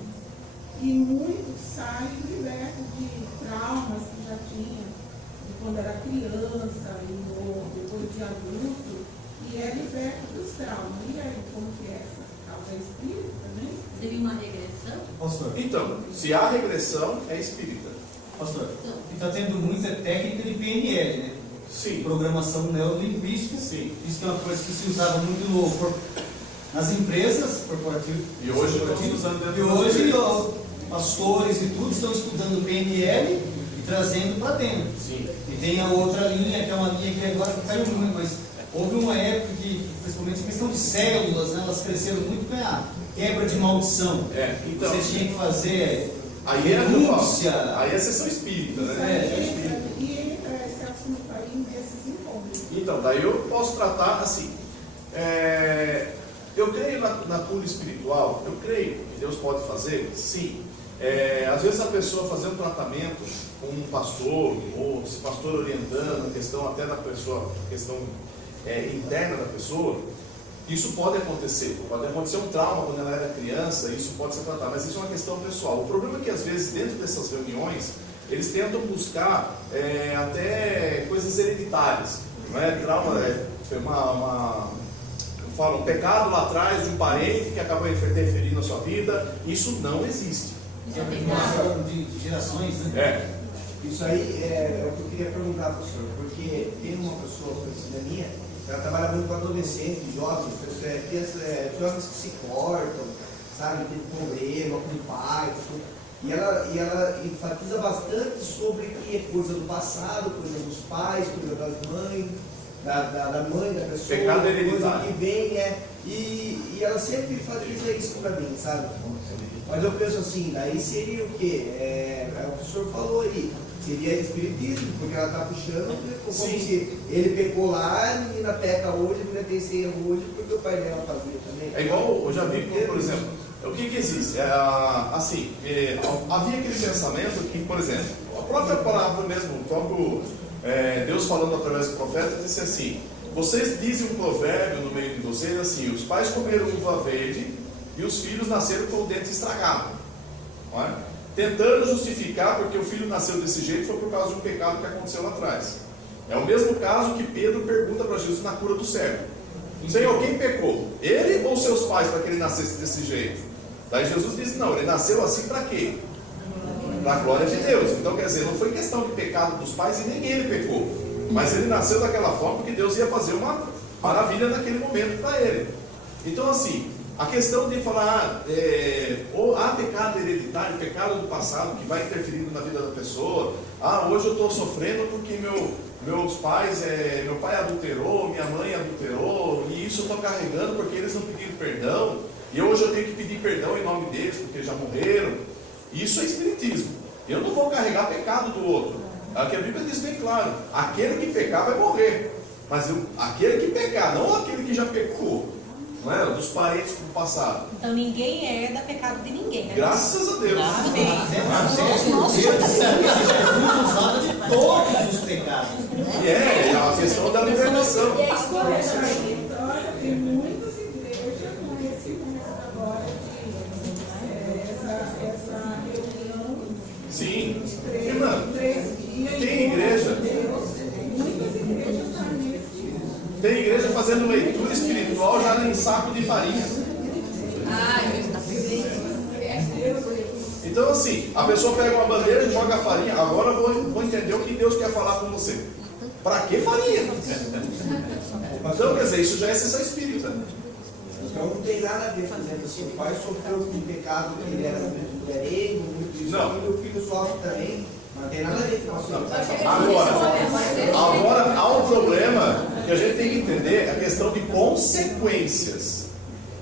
E muitos saem libertos de traumas que já tinha, de quando era criança, ou depois de adulto, e é liberto dos traumas. E aí, como que é essa causa espírita também? Seria uma regressão? Pastor, Então, se há regressão, é espírita. pastor, e está tendo muita técnica de PNL, né? Sim. Programação neurolinguística. Sim. Isso que é uma coisa que se usava muito nas empresas corporativas. E hoje estamos usando dentro E das hoje, igrejas. ó, pastores e tudo estão estudando PNL e trazendo para dentro. Sim. E tem a outra linha, que é uma linha que agora caiu muito, mas houve uma época que, principalmente a questão de células, né, elas cresceram muito com a quebra de maldição. Então, Você tinha que fazer aí é o que eu falo. denúncia. Aí é sessão espírita, Isso né? aí entra esse assunto aí nesses encontros. Então, daí eu posso tratar assim. Eu creio na cura espiritual, eu creio que Deus pode fazer, sim. Às vezes a pessoa fazer um tratamento com um pastor, ou esse pastor orientando a questão até da pessoa, a questão interna da pessoa, isso pode acontecer um trauma quando ela era criança, isso pode ser tratado, mas isso é uma questão pessoal. O problema é que às vezes dentro dessas reuniões, eles tentam buscar até coisas hereditárias, não é? Trauma, um pecado lá atrás de um parente que acabou interferindo na sua vida, isso não existe. Isso é programação de gerações, né? Isso aí é o que eu queria perguntar para o senhor, porque tem uma pessoa conhecida minha, ela trabalha muito com adolescentes, jovens, crianças, jovens que se cortam, sabe, tem problema com o pai, e ela enfatiza bastante sobre que é coisa do passado, coisa dos pais, coisa das mães, da mãe da pessoa, Pecado coisa hereditário. que vem, e ela sempre enfatiza isso para mim, sabe? Mas eu penso assim, daí seria o quê? É o que o senhor falou aí, seria espiritismo, porque ela está puxando como se ele pecou lá, a menina peca hoje, a menina tem 100 anos hoje, porque o pai dela fazia também. É igual, eu já vi, por exemplo, o que existe? Havia aquele pensamento que, por exemplo, a própria palavra mesmo, o próprio Deus falando através do profeta, disse assim: vocês dizem um provérbio no meio de vocês assim, os pais comeram uva verde e os filhos nasceram com o dente estragado, não é? Tentando justificar porque o filho nasceu desse jeito foi por causa de um pecado que aconteceu lá atrás. É o mesmo caso que Pedro pergunta para Jesus na cura do cego: Senhor, quem pecou? Ele ou seus pais para que ele nascesse desse jeito? Daí Jesus disse: não, ele nasceu assim para quê? Para a glória de Deus. Então quer dizer, não foi questão de pecado dos pais e nem ele pecou, mas ele nasceu daquela forma porque Deus ia fazer uma maravilha naquele momento para ele. Então assim, a questão de falar ou há pecado hereditário, pecado do passado que vai interferindo na vida da pessoa. Hoje eu estou sofrendo porque meus pais, meu pai adulterou, minha mãe adulterou, e isso eu estou carregando porque eles não pediram perdão, e hoje eu tenho que pedir perdão em nome deles porque já morreram. Isso é espiritismo. Eu não vou carregar pecado do outro. Aqui a Bíblia diz bem claro: aquele que pecar vai morrer, mas aquele que pecar, não aquele que já pecou, não é? Dos parentes do passado. Então ninguém herda pecado de ninguém, né? Graças a Deus. Amém. Jesus usava de todos os pecados. E é a questão da libertação. E é isso correto. Olha, tem muitas igrejas com esse momento agora de essa reunião. Sim. Três Irmã, dias. tem igreja. Muitas igrejas estão nesse. Tem igreja fazendo leitura espiritual já em saco de farinha. Então assim, a pessoa pega uma bandeja e joga a farinha. Agora eu vou entender o que Deus quer falar com você. Para que farinha? Então quer dizer, isso já é sessão espírita. Então não tem nada a ver fazendo assim, o pai sofreu com um pecado que ele era muito mulherengo, muito isso, Não. e o filho sofre também, Não tem nada a ver com o assunto. Agora há um problema que a gente tem que entender, a questão de consequências.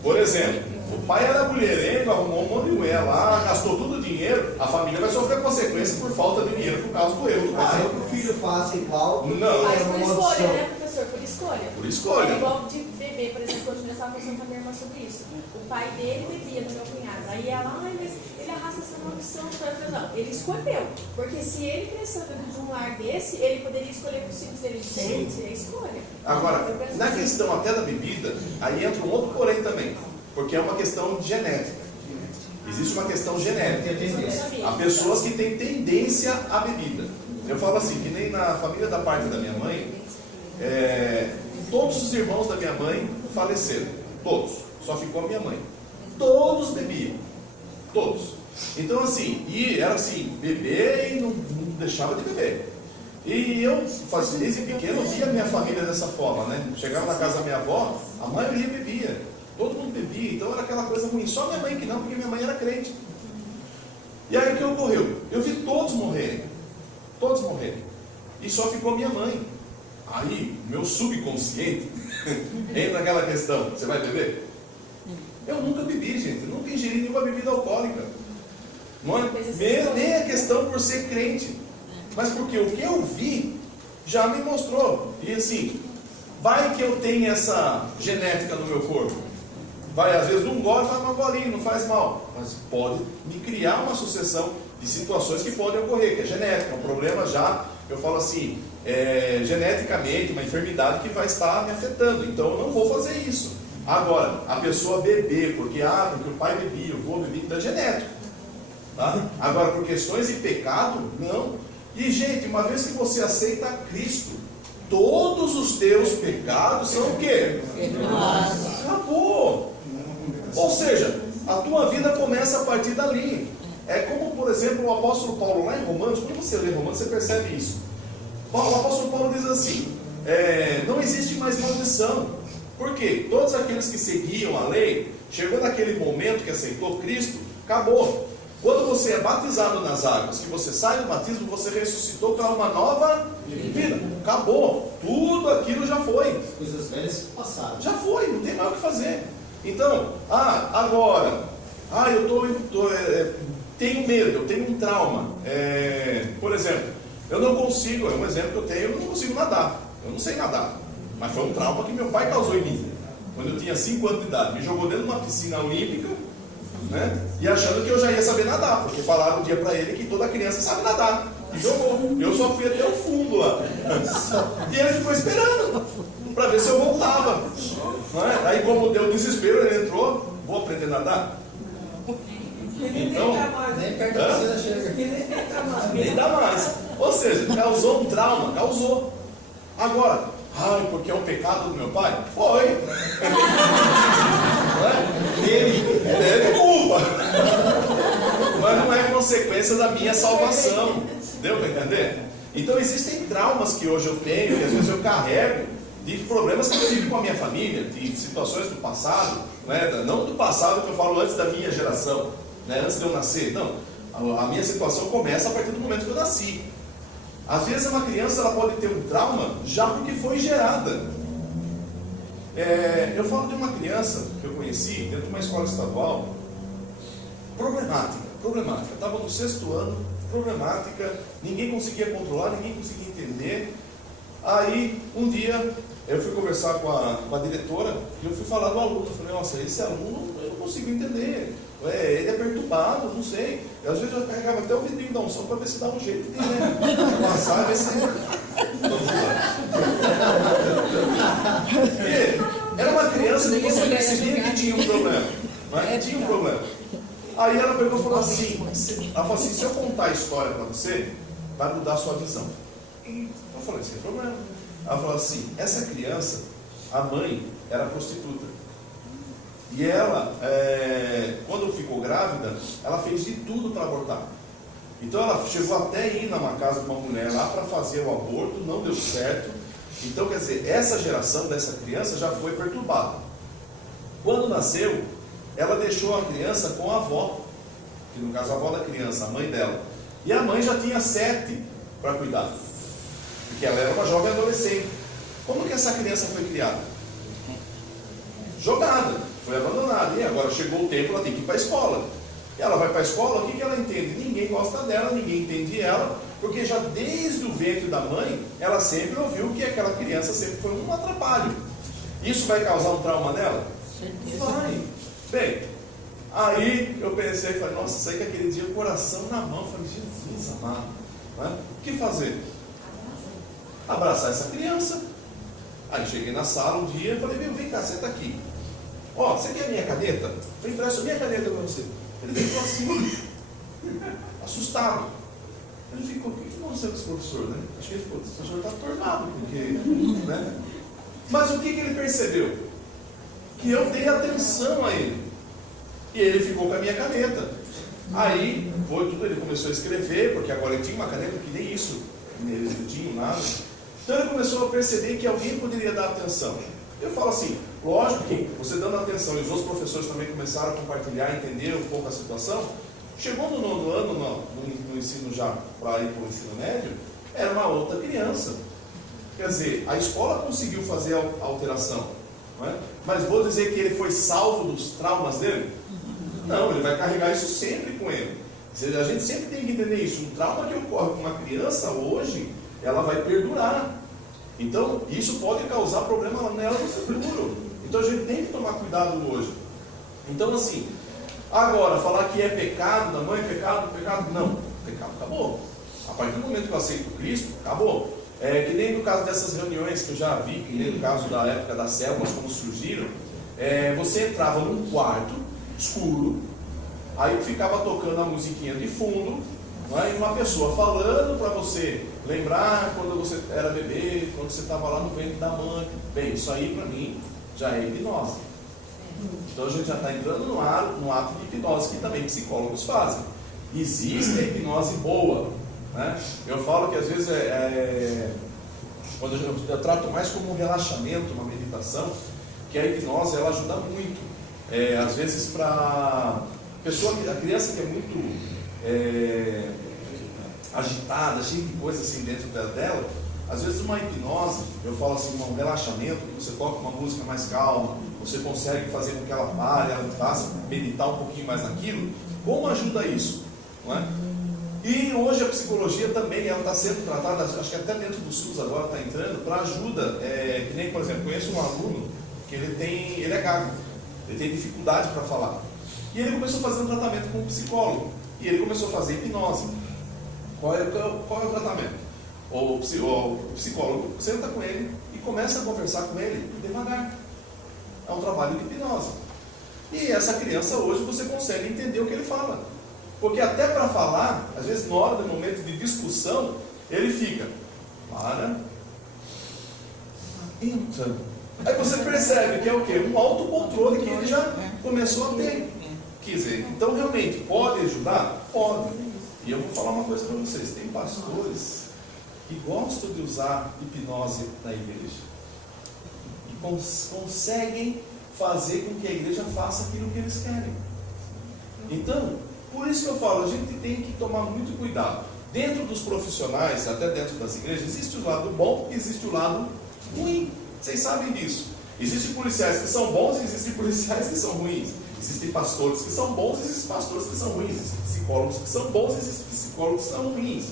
Por exemplo, o pai era mulherengo, arrumou um monte de mulher lá, gastou todo o dinheiro, a família vai sofrer consequências por falta de dinheiro por causa do erro do Mas pai. se o filho faça igual, Não. Mas é por uma escolha, maldição. né, professor? Por escolha. Por escolha. É igual de beber, por exemplo, hoje nós estávamos conversando com a minha irmã sobre isso. O pai dele bebia do meu cunhado. Aí ela, ai, mas ele arrasta essa maldição. Eu falei, não, ele escolheu. Porque se ele cresceu dentro de um lar desse, ele poderia escolher para os filhos dele diferente. É escolha. Agora, Eu penso na assim. questão até da bebida, aí entra um outro porém também, porque é uma questão genética. Existe uma questão genética. Há pessoas que têm tendência à bebida. Eu falo assim, que nem na família da parte da minha mãe, todos os irmãos da minha mãe faleceram. Todos. Só ficou a minha mãe. Todos bebiam. Todos. Então assim, e era assim, beber e não deixava de beber. E eu, desde pequeno, via a minha família dessa forma, né? Chegava na casa da minha avó, a maioria bebia. Todo mundo bebia, então era aquela coisa ruim. Só minha mãe que não, porque minha mãe era crente. E aí o que ocorreu? Eu vi todos morrerem. Todos morrerem. E só ficou minha mãe. Aí, meu subconsciente entra naquela questão: você vai beber? Eu nunca bebi, gente. Eu nunca ingeri nenhuma bebida alcoólica. Não é nem a questão por ser crente, mas porque o que eu vi já me mostrou. E assim, vai que eu tenho essa genética no meu corpo. Vai, às vezes, um gole, faz uma golinha, não faz mal. Mas pode me criar uma sucessão de situações que podem ocorrer, que é genética, um problema já, eu falo assim, geneticamente, uma enfermidade que vai estar me afetando. Então eu não vou fazer isso. Agora, a pessoa beber, porque o pai bebia, eu vou beber, então é genético. Tá? Agora, por questões de pecado, não. E, gente, uma vez que você aceita Cristo, todos os teus pecados são o quê? Acabou. Ou seja, a tua vida começa a partir dali. É como, por exemplo, o apóstolo Paulo lá em Romanos. Quando você lê Romanos, você percebe isso. O apóstolo Paulo diz assim, não existe mais maldição. Por quê? Todos aqueles que seguiam a lei, chegou naquele momento que aceitou Cristo, acabou. Quando você é batizado nas águas, que você sai do batismo, você ressuscitou para uma nova vida. Acabou. Tudo aquilo já foi. As coisas velhas passaram. Já foi, não tem mais o que fazer. Então, agora, tenho medo, eu tenho um trauma. Por exemplo, eu não consigo, é um exemplo que eu tenho, eu não consigo nadar. Eu não sei nadar. Mas foi um trauma que meu pai causou em mim. Quando eu tinha 5 anos de idade, me jogou dentro de uma piscina olímpica, né? E achando que eu já ia saber nadar, porque falaram um dia para ele que toda criança sabe nadar. E jogou. Eu só fui até o fundo lá. E ele ficou esperando para ver se eu voltava. Não é? Aí, como deu desespero, ele entrou. Vou aprender a nadar? Então, Nem perto da piscina chega. nem dá mais. Ou seja, causou um trauma, causou. Agora, porque é um pecado do meu pai? Foi. Teve culpa. Mas não é consequência da minha salvação. Deu para entender? Então existem traumas que hoje eu tenho, que às vezes eu carrego, de problemas que eu tive com a minha família, de situações do passado, né? Não do passado que eu falo antes da minha geração, né? Antes de eu nascer. Não. A minha situação começa a partir do momento que eu nasci. Às vezes uma criança ela pode ter um trauma já porque foi gerada. Eu falo de uma criança que eu conheci dentro de uma escola estadual, problemática. Estava no 6º ano, problemática, ninguém conseguia controlar, ninguém conseguia entender. Aí, um dia, eu fui conversar com a diretora e eu fui falar do aluno. Eu falei, nossa, esse aluno eu não consigo entender. Ele é perturbado, não sei. E, às vezes eu carregava até o vidrinho da unção para ver se dava um jeito de passar e ver se... Era uma criança que você percebia que tinha um problema. Mas tinha um problema. Aí ela pegou e falou assim, se eu contar a história para você, vai mudar a sua visão. Eu falei, sem problema. Ela falou assim, essa criança, a mãe era prostituta. E ela, quando ficou grávida, ela fez de tudo para abortar. Então ela chegou até ir numa casa de uma mulher lá para fazer o aborto, não deu certo. Então, quer dizer, essa geração dessa criança já foi perturbada. Quando nasceu, ela deixou a criança com a avó, que no caso a avó da criança, a mãe dela. E a mãe já tinha 7 para cuidar, porque ela era uma jovem adolescente. Como que essa criança foi criada? Jogada, foi abandonada. E agora chegou o tempo, ela tem que ir para a escola. E ela vai para a escola, o que ela entende? Ninguém gosta dela, ninguém entende ela, porque já desde o ventre da mãe, ela sempre ouviu que aquela criança sempre foi um atrapalho. Isso vai causar um trauma nela? Vai. Bem, aí eu pensei, falei, nossa, saí com aquele dia o coração na mão, falei, Jesus amado, né? O que fazer? Abraçar essa criança. Aí cheguei na sala um dia e falei, vem cá, senta aqui. Ó, você quer a minha caneta? Eu empresto a minha caneta para você. Ele ficou assim, assustado. Ele ficou, o que aconteceu com esse professor, né? Acho que ele ficou, esse professor está tornado, porque, né? Mas o que ele percebeu? Que eu dei atenção a ele. E ele ficou com a minha caneta. Aí, foi tudo, ele começou a escrever, porque agora ele tinha uma caneta que nem isso, eles não tinham nada. Então ele começou a perceber que alguém poderia dar atenção. Eu falo assim, lógico que você dando atenção, e os outros professores também começaram a compartilhar, entender um pouco a situação. Chegou no 9º ano, no ensino já, para ir para o ensino médio, era uma outra criança. Quer dizer, a escola conseguiu fazer a alteração, não é? Mas vou dizer que ele foi salvo dos traumas dele? Não, ele vai carregar isso sempre com ele. A gente sempre tem que entender isso. Um trauma que ocorre com uma criança hoje, ela vai perdurar. Então, isso pode causar problema nela no futuro. Então, a gente tem que tomar cuidado hoje. Então, assim, agora, falar que é pecado da mãe, pecado, não. Pecado acabou. A partir do momento que eu aceito Cristo, acabou. Que nem no caso dessas reuniões que eu já vi, que nem no caso da época das células, como surgiram, você entrava num quarto escuro, aí ficava tocando a musiquinha de fundo, não é? E uma pessoa falando para você lembrar quando você era bebê, quando você estava lá no ventre da mãe. Bem, isso aí para mim já é hipnose. Então a gente já está entrando no ato de hipnose, que também psicólogos fazem. Existe a hipnose boa, né? Eu falo que às vezes quando eu trato mais como um relaxamento, uma meditação, que a hipnose ela ajuda muito. Às vezes para a criança que é muito agitada, cheia de coisas assim dentro dela, às vezes uma hipnose, eu falo assim, um relaxamento, que você toca uma música mais calma, você consegue fazer com que ela pare, ela faça meditar um pouquinho mais naquilo. Como ajuda isso? Não é? E hoje a psicologia também ela está sendo tratada, acho que até dentro do SUS agora está entrando, para ajuda, que nem, por exemplo, conheço um aluno que ele é gago, ele tem dificuldade para falar. E ele começou a fazer um tratamento com um psicólogo, e ele começou a fazer hipnose. Qual é o tratamento? O psicólogo senta com ele e começa a conversar com ele devagar. É um trabalho de hipnose. E essa criança hoje você consegue entender o que ele fala. Porque até para falar, às vezes na hora do momento de discussão, ele fica, para, entra. Aí você percebe que é o quê? Um autocontrole que ele já começou a ter. Quer dizer, então realmente pode ajudar? Pode. E eu vou falar uma coisa para vocês, tem pastores que gostam de usar hipnose na igreja. E conseguem fazer com que a igreja faça aquilo que eles querem. Então, por isso que eu falo, a gente tem que tomar muito cuidado. Dentro dos profissionais, até dentro das igrejas, existe o lado bom e existe o lado ruim. Vocês sabem disso. Existem policiais que são bons e existem policiais que são ruins. Existem pastores que são bons e existem pastores que são ruins. Existem psicólogos que são bons e existem psicólogos que são ruins.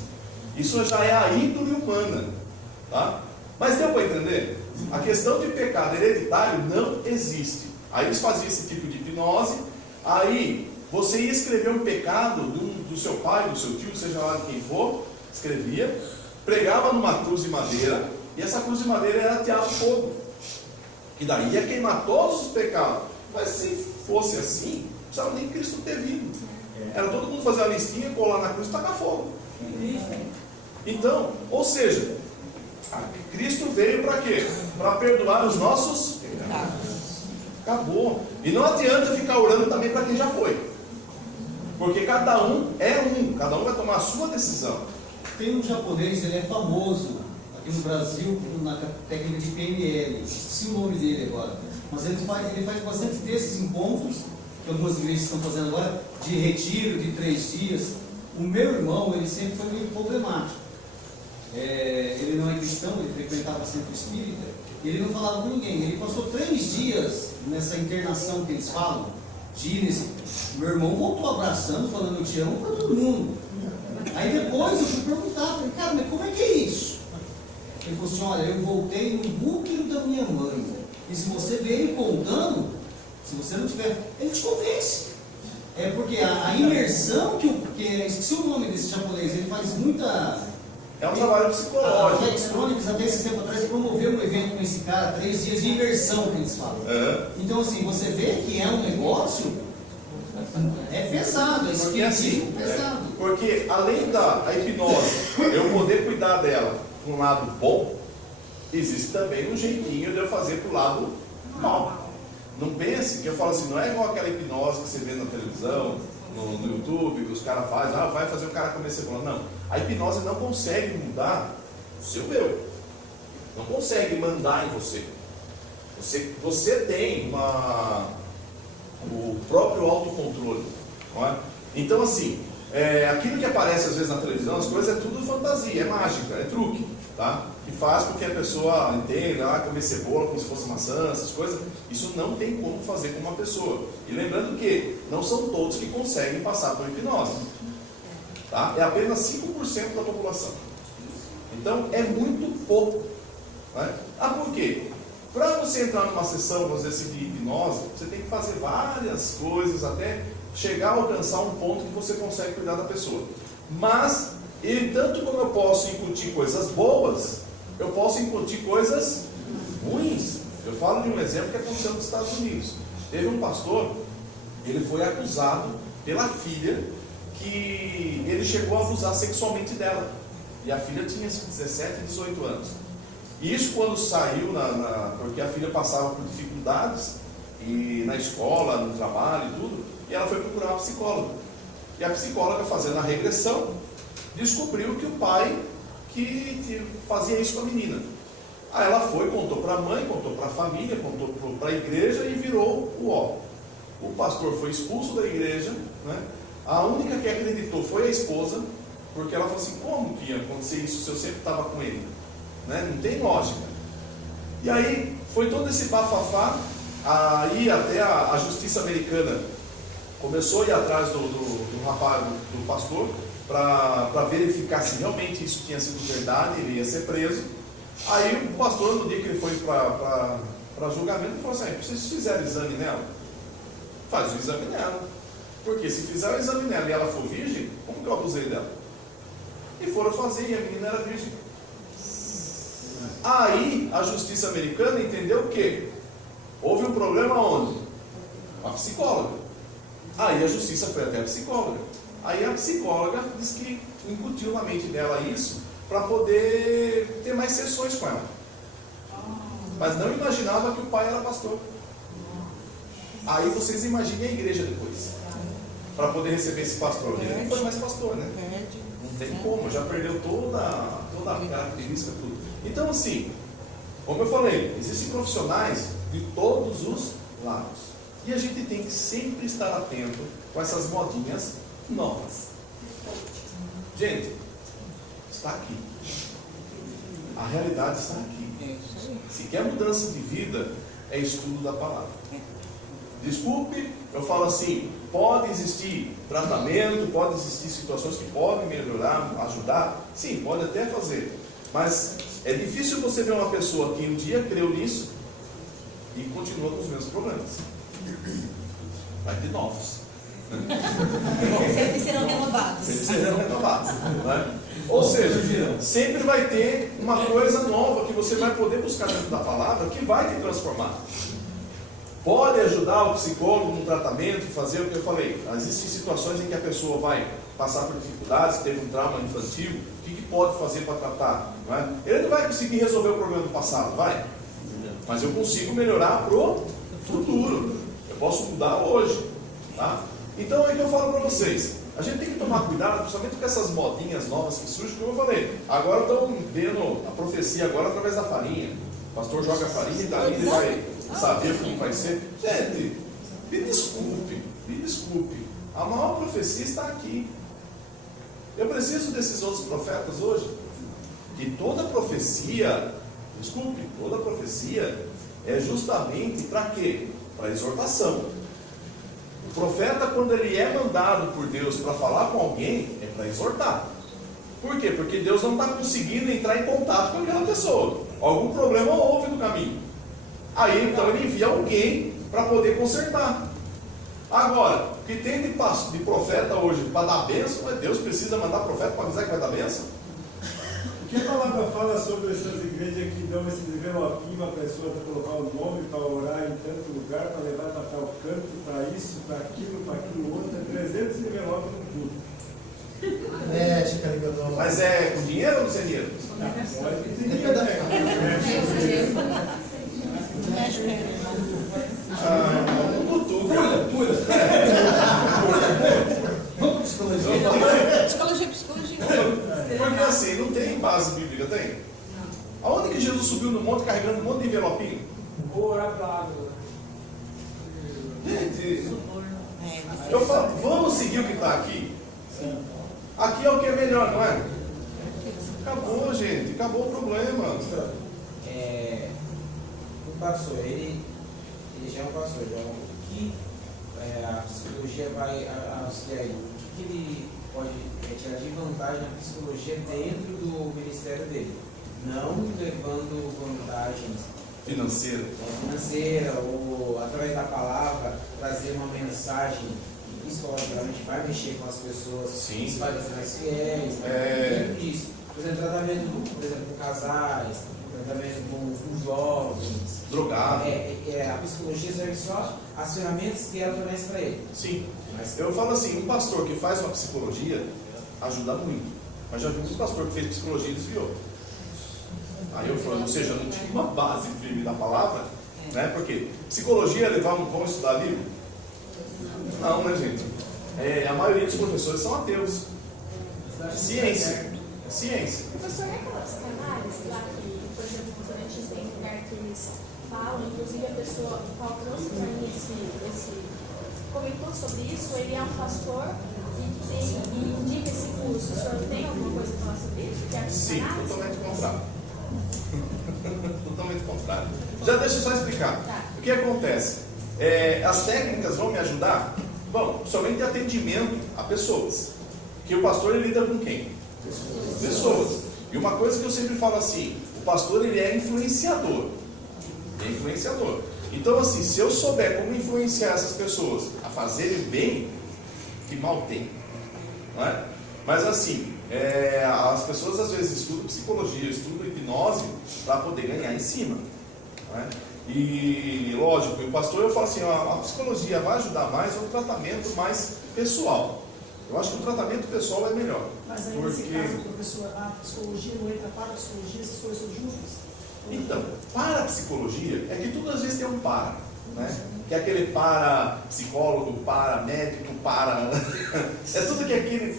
Isso já é a índole humana. Tá? Mas deu para entender? A questão de pecado hereditário não existe. Aí eles faziam esse tipo de hipnose. Aí você ia escrever um pecado do seu pai, do seu tio, seja lá de quem for, escrevia, pregava numa cruz de madeira, e essa cruz de madeira era ateada fogo. E daí ia queimar todos os pecados. Mas se fosse assim, não precisava nem Cristo ter vindo. Era todo mundo fazer a listinha, colar na cruz e tacar fogo. Então, ou seja, Cristo veio para quê? Para perdoar os nossos pecados. Acabou. E não adianta ficar orando também para quem já foi. Porque cada um é um. Cada um vai tomar a sua decisão. Tem um japonês, ele é famoso aqui no Brasil na técnica de PNL. Esqueci o nome dele agora. Mas ele faz bastante desses encontros que algumas igrejas estão fazendo agora, de retiro de 3 dias. O meu irmão, ele sempre foi meio problemático. Ele não é cristão, ele frequentava centro espírita, e ele não falava com ninguém. Ele passou 3 dias nessa internação que eles falam, meu irmão voltou abraçando, falando eu te amo para todo mundo. Aí depois eu fui perguntar, falei, cara, mas como é que é isso? Ele falou assim, olha, eu voltei no útero da minha mãe. E se você ver ele contando, se você não tiver, ele te convence. É porque a imersão esqueci o nome desse japonês, ele faz muita... É um trabalho A psicológico. Flextronics, até esse tempo atrás, promoveu um evento com esse cara, 3 dias de imersão, que eles falam. Então, assim, você vê que é um negócio, é pesado, é Porque assim, pesado. porque além da hipnose, eu poder cuidar dela para um lado bom, existe também um jeitinho de eu fazer para o lado mal. Não pense que eu falo assim, não é igual aquela hipnose que você vê na televisão, no YouTube, que os caras fazem, vai fazer o cara comer cebola. Não, a hipnose não consegue mudar o seu eu. Não consegue mandar em você. Você tem o próprio autocontrole. Não é? Então assim, aquilo que aparece às vezes na televisão, as coisas é tudo fantasia, é mágica, é truque. Tá? Que faz com que a pessoa entenda, comer cebola como se fosse maçã, essas coisas. Isso não tem como fazer com uma pessoa. E lembrando que não são todos que conseguem passar por hipnose. Tá? É apenas 5% da população. Então é muito pouco. Né? Por quê? Para você entrar numa sessão, vamos dizer assim, de hipnose, você tem que fazer várias coisas até chegar a alcançar um ponto que você consegue cuidar da pessoa. Mas e tanto como eu posso incutir coisas boas, eu posso incutir coisas ruins. Eu falo de um exemplo que aconteceu nos Estados Unidos. Teve um pastor, ele foi acusado pela filha que ele chegou a abusar sexualmente dela. E a filha tinha 17, 18 anos. E isso quando saiu, porque a filha passava por dificuldades e na escola, no trabalho e tudo, e ela foi procurar uma psicóloga. E a psicóloga, fazendo a regressão, descobriu que o pai que fazia isso com a menina. Aí ela foi, contou para a mãe, contou para a família, contou para a igreja e virou o ó. O pastor foi expulso da igreja, né? A única que acreditou foi a esposa, porque ela falou assim, como que ia acontecer isso se eu sempre estava com ele? Né? Não tem lógica. E aí foi todo esse bafafá, aí até a justiça americana começou a ir atrás do rapaz, do pastor, para verificar se realmente isso tinha sido verdade, ele ia ser preso. Aí o pastor, no dia que ele foi para julgamento, falou assim, vocês fizeram exame nela? Faz o exame nela. Porque se fizer o exame nela e ela for virgem, como que eu abusei dela? E foram fazer e a menina era virgem. Aí a justiça americana entendeu que houve um problema onde? A psicóloga. Aí a justiça foi até a psicóloga. Aí a psicóloga disse que incutiu na mente dela isso para poder ter mais sessões com ela. Mas não imaginava que o pai era pastor. Aí vocês imaginem a igreja depois, para poder receber esse pastor. Ele nem foi mais pastor, né? Não tem como, já perdeu toda a característica, tudo. Então assim, como eu falei, existem profissionais de todos os lados. E a gente tem que sempre estar atento com essas modinhas novas. Gente, está aqui. A realidade está aqui. Se quer mudança de vida, é estudo da palavra. Desculpe, eu falo assim, pode existir tratamento, pode existir situações que podem melhorar, ajudar. Sim, pode até fazer. Mas é difícil você ver uma pessoa que um dia creu nisso e continua com os mesmos problemas. Vai ter novos. Sempre serão renovados. Sempre serão renovados. Né? Ou seja, sempre vai ter uma coisa nova que você vai poder buscar dentro da palavra que vai te transformar. Pode ajudar o psicólogo no tratamento, fazer o que eu falei. Existem situações em que a pessoa vai passar por dificuldades, teve um trauma infantil, o que pode fazer para tratar? Não é? Ele não vai conseguir resolver o problema do passado, vai? Mas eu consigo melhorar para o futuro. Eu posso mudar hoje. Tá? Então é que eu falo para vocês. A gente tem que tomar cuidado, principalmente com essas modinhas novas que surgem, como eu falei. Agora estão vendo a profecia agora através da farinha. O pastor joga a farinha e dali ele vai saber como vai ser. Gente, me desculpe. A maior profecia está aqui. Eu preciso desses outros profetas hoje? E toda profecia, toda profecia é justamente para quê? Para exortação. O profeta, quando ele é mandado por Deus para falar com alguém, é para exortar. Por quê? Porque Deus não está conseguindo entrar em contato com aquela pessoa. Algum problema houve no caminho. Aí então ele envia alguém para poder consertar. Agora, o que tem de profeta hoje para dar bênção, mas Deus precisa mandar profeta para avisar que vai dar bênção? O que a palavra fala sobre essas igrejas que dão esse envelopinho para a pessoa para colocar o nome, para orar em tanto lugar, para levar para tal canto, para isso, para aquilo outro, 300 envelopes no culto. Mas é com dinheiro ou sem dinheiro? Vamos para psicologia. Psicologia. Porque assim, não tem base bíblica, tem? Aonde que Jesus subiu no monte carregando um monte de envelopinho? Vou orar para a água. Gente, eu falo, vamos seguir o que está aqui? Aqui é o que é melhor, não é? Acabou, gente, acabou o problema. O pastor, ele já é um pastor, já o que a psicologia vai auxiliar ele? O que ele pode tirar de vantagem na psicologia dentro do ministério dele? Não levando vantagens financeira ou através da palavra trazer uma mensagem que psicologicamente vai mexer com as pessoas, sim, isso vai fazer mais fiéis, tudo isso. Por exemplo, tratamento, por exemplo, com casais, tratamento com jovens, drogado. A psicologia serve só as ferramentas que ela fornece para ele. Sim. Eu falo assim, um pastor que faz uma psicologia ajuda muito. Mas já vi um pastor que fez psicologia e desviou. Aí eu falo, ou seja, não tinha uma base firme da palavra, né? Porque psicologia vamos estudar a Bíblia? Não, né, gente? A maioria dos professores são ateus. Ciência. Professor, é aquelas canais lá que, por exemplo, quando a gente tem um lugar que eles falam, inclusive a pessoa, o Paulo trouxe para mim comentou sobre isso, ele é um pastor e indica esse curso. O senhor tem alguma coisa para falar sobre isso? Que é sim, totalmente contrário. Totalmente contrário. Já deixa eu só explicar. Tá. O que acontece? As técnicas vão me ajudar? Bom, somente atendimento a pessoas. Que o pastor ele lida com quem? Pessoas. E uma coisa que eu sempre falo assim, o pastor ele é influenciador. Então assim, se eu souber como influenciar essas pessoas a fazerem bem, que mal tem. Não é? Mas assim, as pessoas às vezes estudam psicologia, estudam hipnose para poder ganhar em cima. Não é? E lógico, o pastor eu falo assim, a psicologia vai ajudar mais o tratamento mais pessoal. Eu acho que o tratamento pessoal é melhor. Mas aí nesse caso, professor, a psicologia não entra para a psicologia, essas coisas são juntas? Então, para a psicologia, é que tudo às vezes tem um para, né? Que é aquele para psicólogo, para médico, para...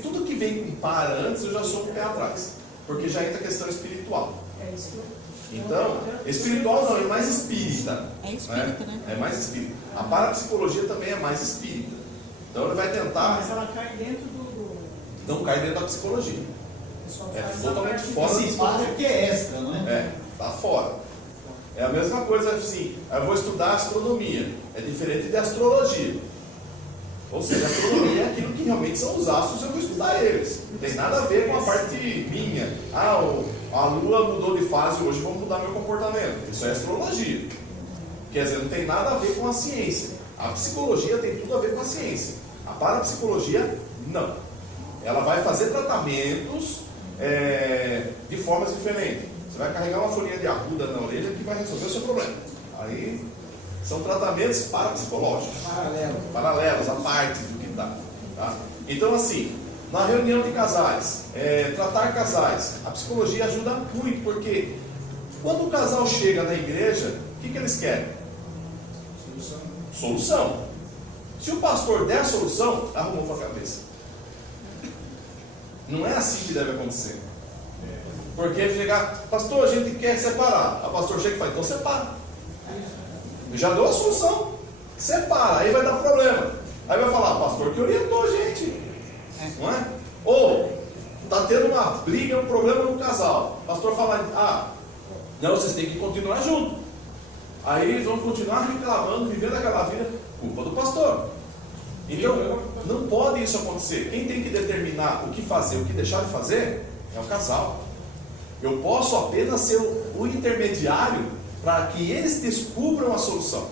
tudo que vem com para antes, eu já sou um pé atrás. Porque já entra a questão espiritual. É isso que eu... Então, espiritual não, é mais espírita. É espírita, né? É mais espírita. A parapsicologia também é mais espírita. Então ele vai tentar... Mas ela cai dentro do... Não cai dentro da psicologia. É totalmente fora da psicologia. Que é extra, não é? Está fora. É a mesma coisa assim, eu vou estudar astronomia. É diferente de astrologia. Ou seja, a astronomia é aquilo que realmente são os astros, eu vou estudar eles. Não tem nada a ver com a parte minha. A lua mudou de fase hoje, vou mudar meu comportamento. Isso é astrologia. Quer dizer, não tem nada a ver com a ciência. A psicologia tem tudo a ver com a ciência. A parapsicologia, não. Ela vai fazer tratamentos de formas diferentes. Você vai carregar uma folhinha de arruda na orelha que vai resolver o seu problema. Aí são tratamentos parapsicológicos. Paralelos, a parte do que dá. Tá? Então assim, na reunião de casais, tratar casais, a psicologia ajuda muito, porque quando o casal chega na igreja, o que eles querem? Solução. Se o pastor der a solução, arrumou para a cabeça. Não é assim que deve acontecer. Porque ele chegar, pastor, a gente quer separar. A pastor chega e fala, então separa. Eu já dou a solução. Separa, aí vai dar problema. Aí vai falar, pastor que orientou a gente. Não é? Ou, está tendo uma briga, um problema no casal. O pastor fala, não, vocês têm que continuar junto. Aí eles vão continuar reclamando, vivendo aquela vida, culpa do pastor. Então, não pode isso acontecer. Quem tem que determinar o que fazer, o que deixar de fazer, é o casal. Eu posso apenas ser o intermediário para que eles descubram a solução.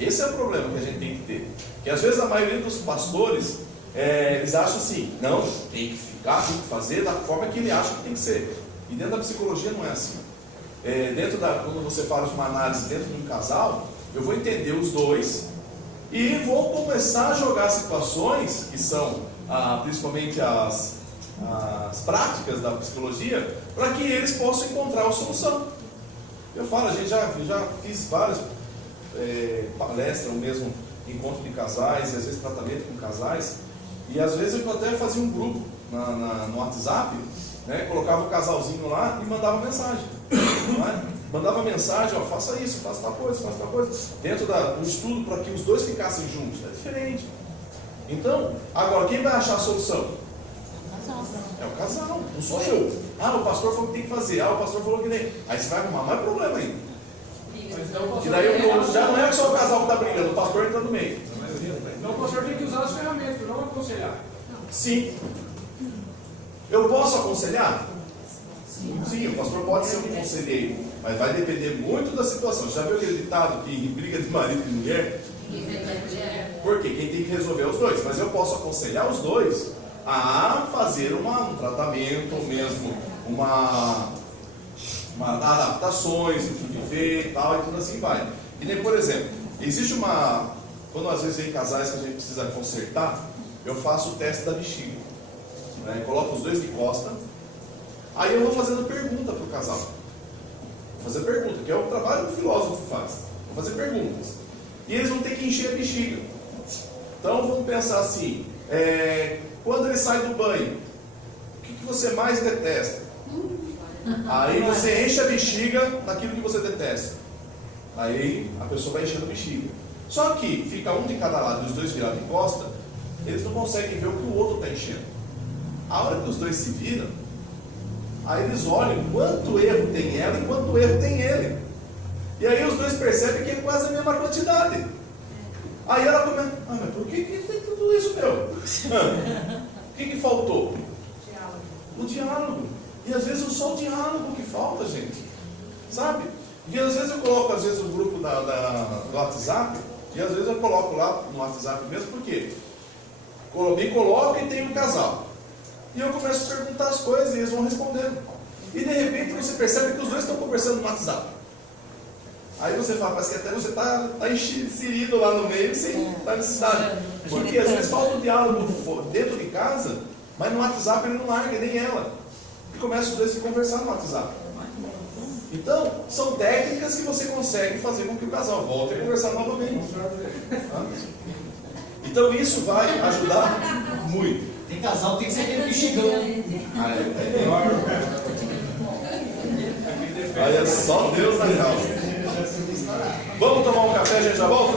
Esse é o problema que a gente tem que ter. Que às vezes a maioria dos pastores, eles acham assim, não, tem que ficar, tem que fazer da forma que ele acha que tem que ser. E dentro da psicologia não é assim. Quando você faz uma análise dentro de um casal, eu vou entender os dois e vou começar a jogar situações que são principalmente as práticas da psicologia, para que eles possam encontrar a solução. Eu falo, a gente já fiz várias palestras, ou mesmo encontro de casais, e às vezes tratamento com casais, e às vezes eu até fazia um grupo no WhatsApp, né, colocava o casalzinho lá e mandava mensagem. Mandava mensagem, faça isso, faça tal coisa, dentro do estudo para que os dois ficassem juntos. É diferente. Então, agora, quem vai achar a solução? É o casal, não sou eu. O pastor falou que tem que fazer, o pastor falou que nem. Aí você vai arrumar mais problema ainda. E daí já não é só o casal que está brigando, o pastor entra no meio. Então o pastor tem que usar as ferramentas, não aconselhar. Sim. Eu posso aconselhar? Sim, o pastor pode ser um conselheiro, mas vai depender muito da situação. Já viu aquele ditado que em briga de marido e mulher? Porque quem tem que resolver é os dois. Mas eu posso aconselhar os dois a fazer um tratamento, ou mesmo uma adaptações, o que viver e tal, e tudo assim vai. E nem, por exemplo, existe quando às vezes vem casais que a gente precisa consertar, eu faço o teste da bexiga. Coloco os dois de costa. Aí eu vou fazendo pergunta para o casal. Vou fazer pergunta, que é o trabalho que o filósofo faz. Vou fazer perguntas. E eles vão ter que encher a bexiga. Então vamos pensar assim, quando ele sai do banho, o que você mais detesta? Aí você enche a bexiga naquilo que você detesta. Aí a pessoa vai enchendo a bexiga. Só que fica um de cada lado e os dois virados de costa, eles não conseguem ver o que o outro está enchendo. A hora que os dois se viram, aí eles olham quanto erro tem ela e quanto erro tem ele. E aí os dois percebem que é quase a mesma quantidade. Aí ela começa, mas por que tem tudo isso, meu? O que faltou? O diálogo. E às vezes é só o diálogo que falta, gente. Sabe? E às vezes eu coloco o grupo do WhatsApp, e às vezes eu coloco lá no WhatsApp mesmo, porque me coloco e tem um casal. E eu começo a perguntar as coisas e eles vão respondendo. E de repente você percebe que os dois estão conversando no WhatsApp. Aí você fala, parece que até você está inserido lá no meio sem estar necessidade. Porque às vezes falta o diálogo dentro de casa, mas no WhatsApp ele não larga, nem ela. E começa os dois a se conversar no WhatsApp. Então, são técnicas que você consegue fazer com que o casal volte a conversar novamente. Então isso vai ajudar muito. Tem casal, tem que ser aquele bexigão. Aí é só Deus na causa. Vamos tomar um café, a gente já volta?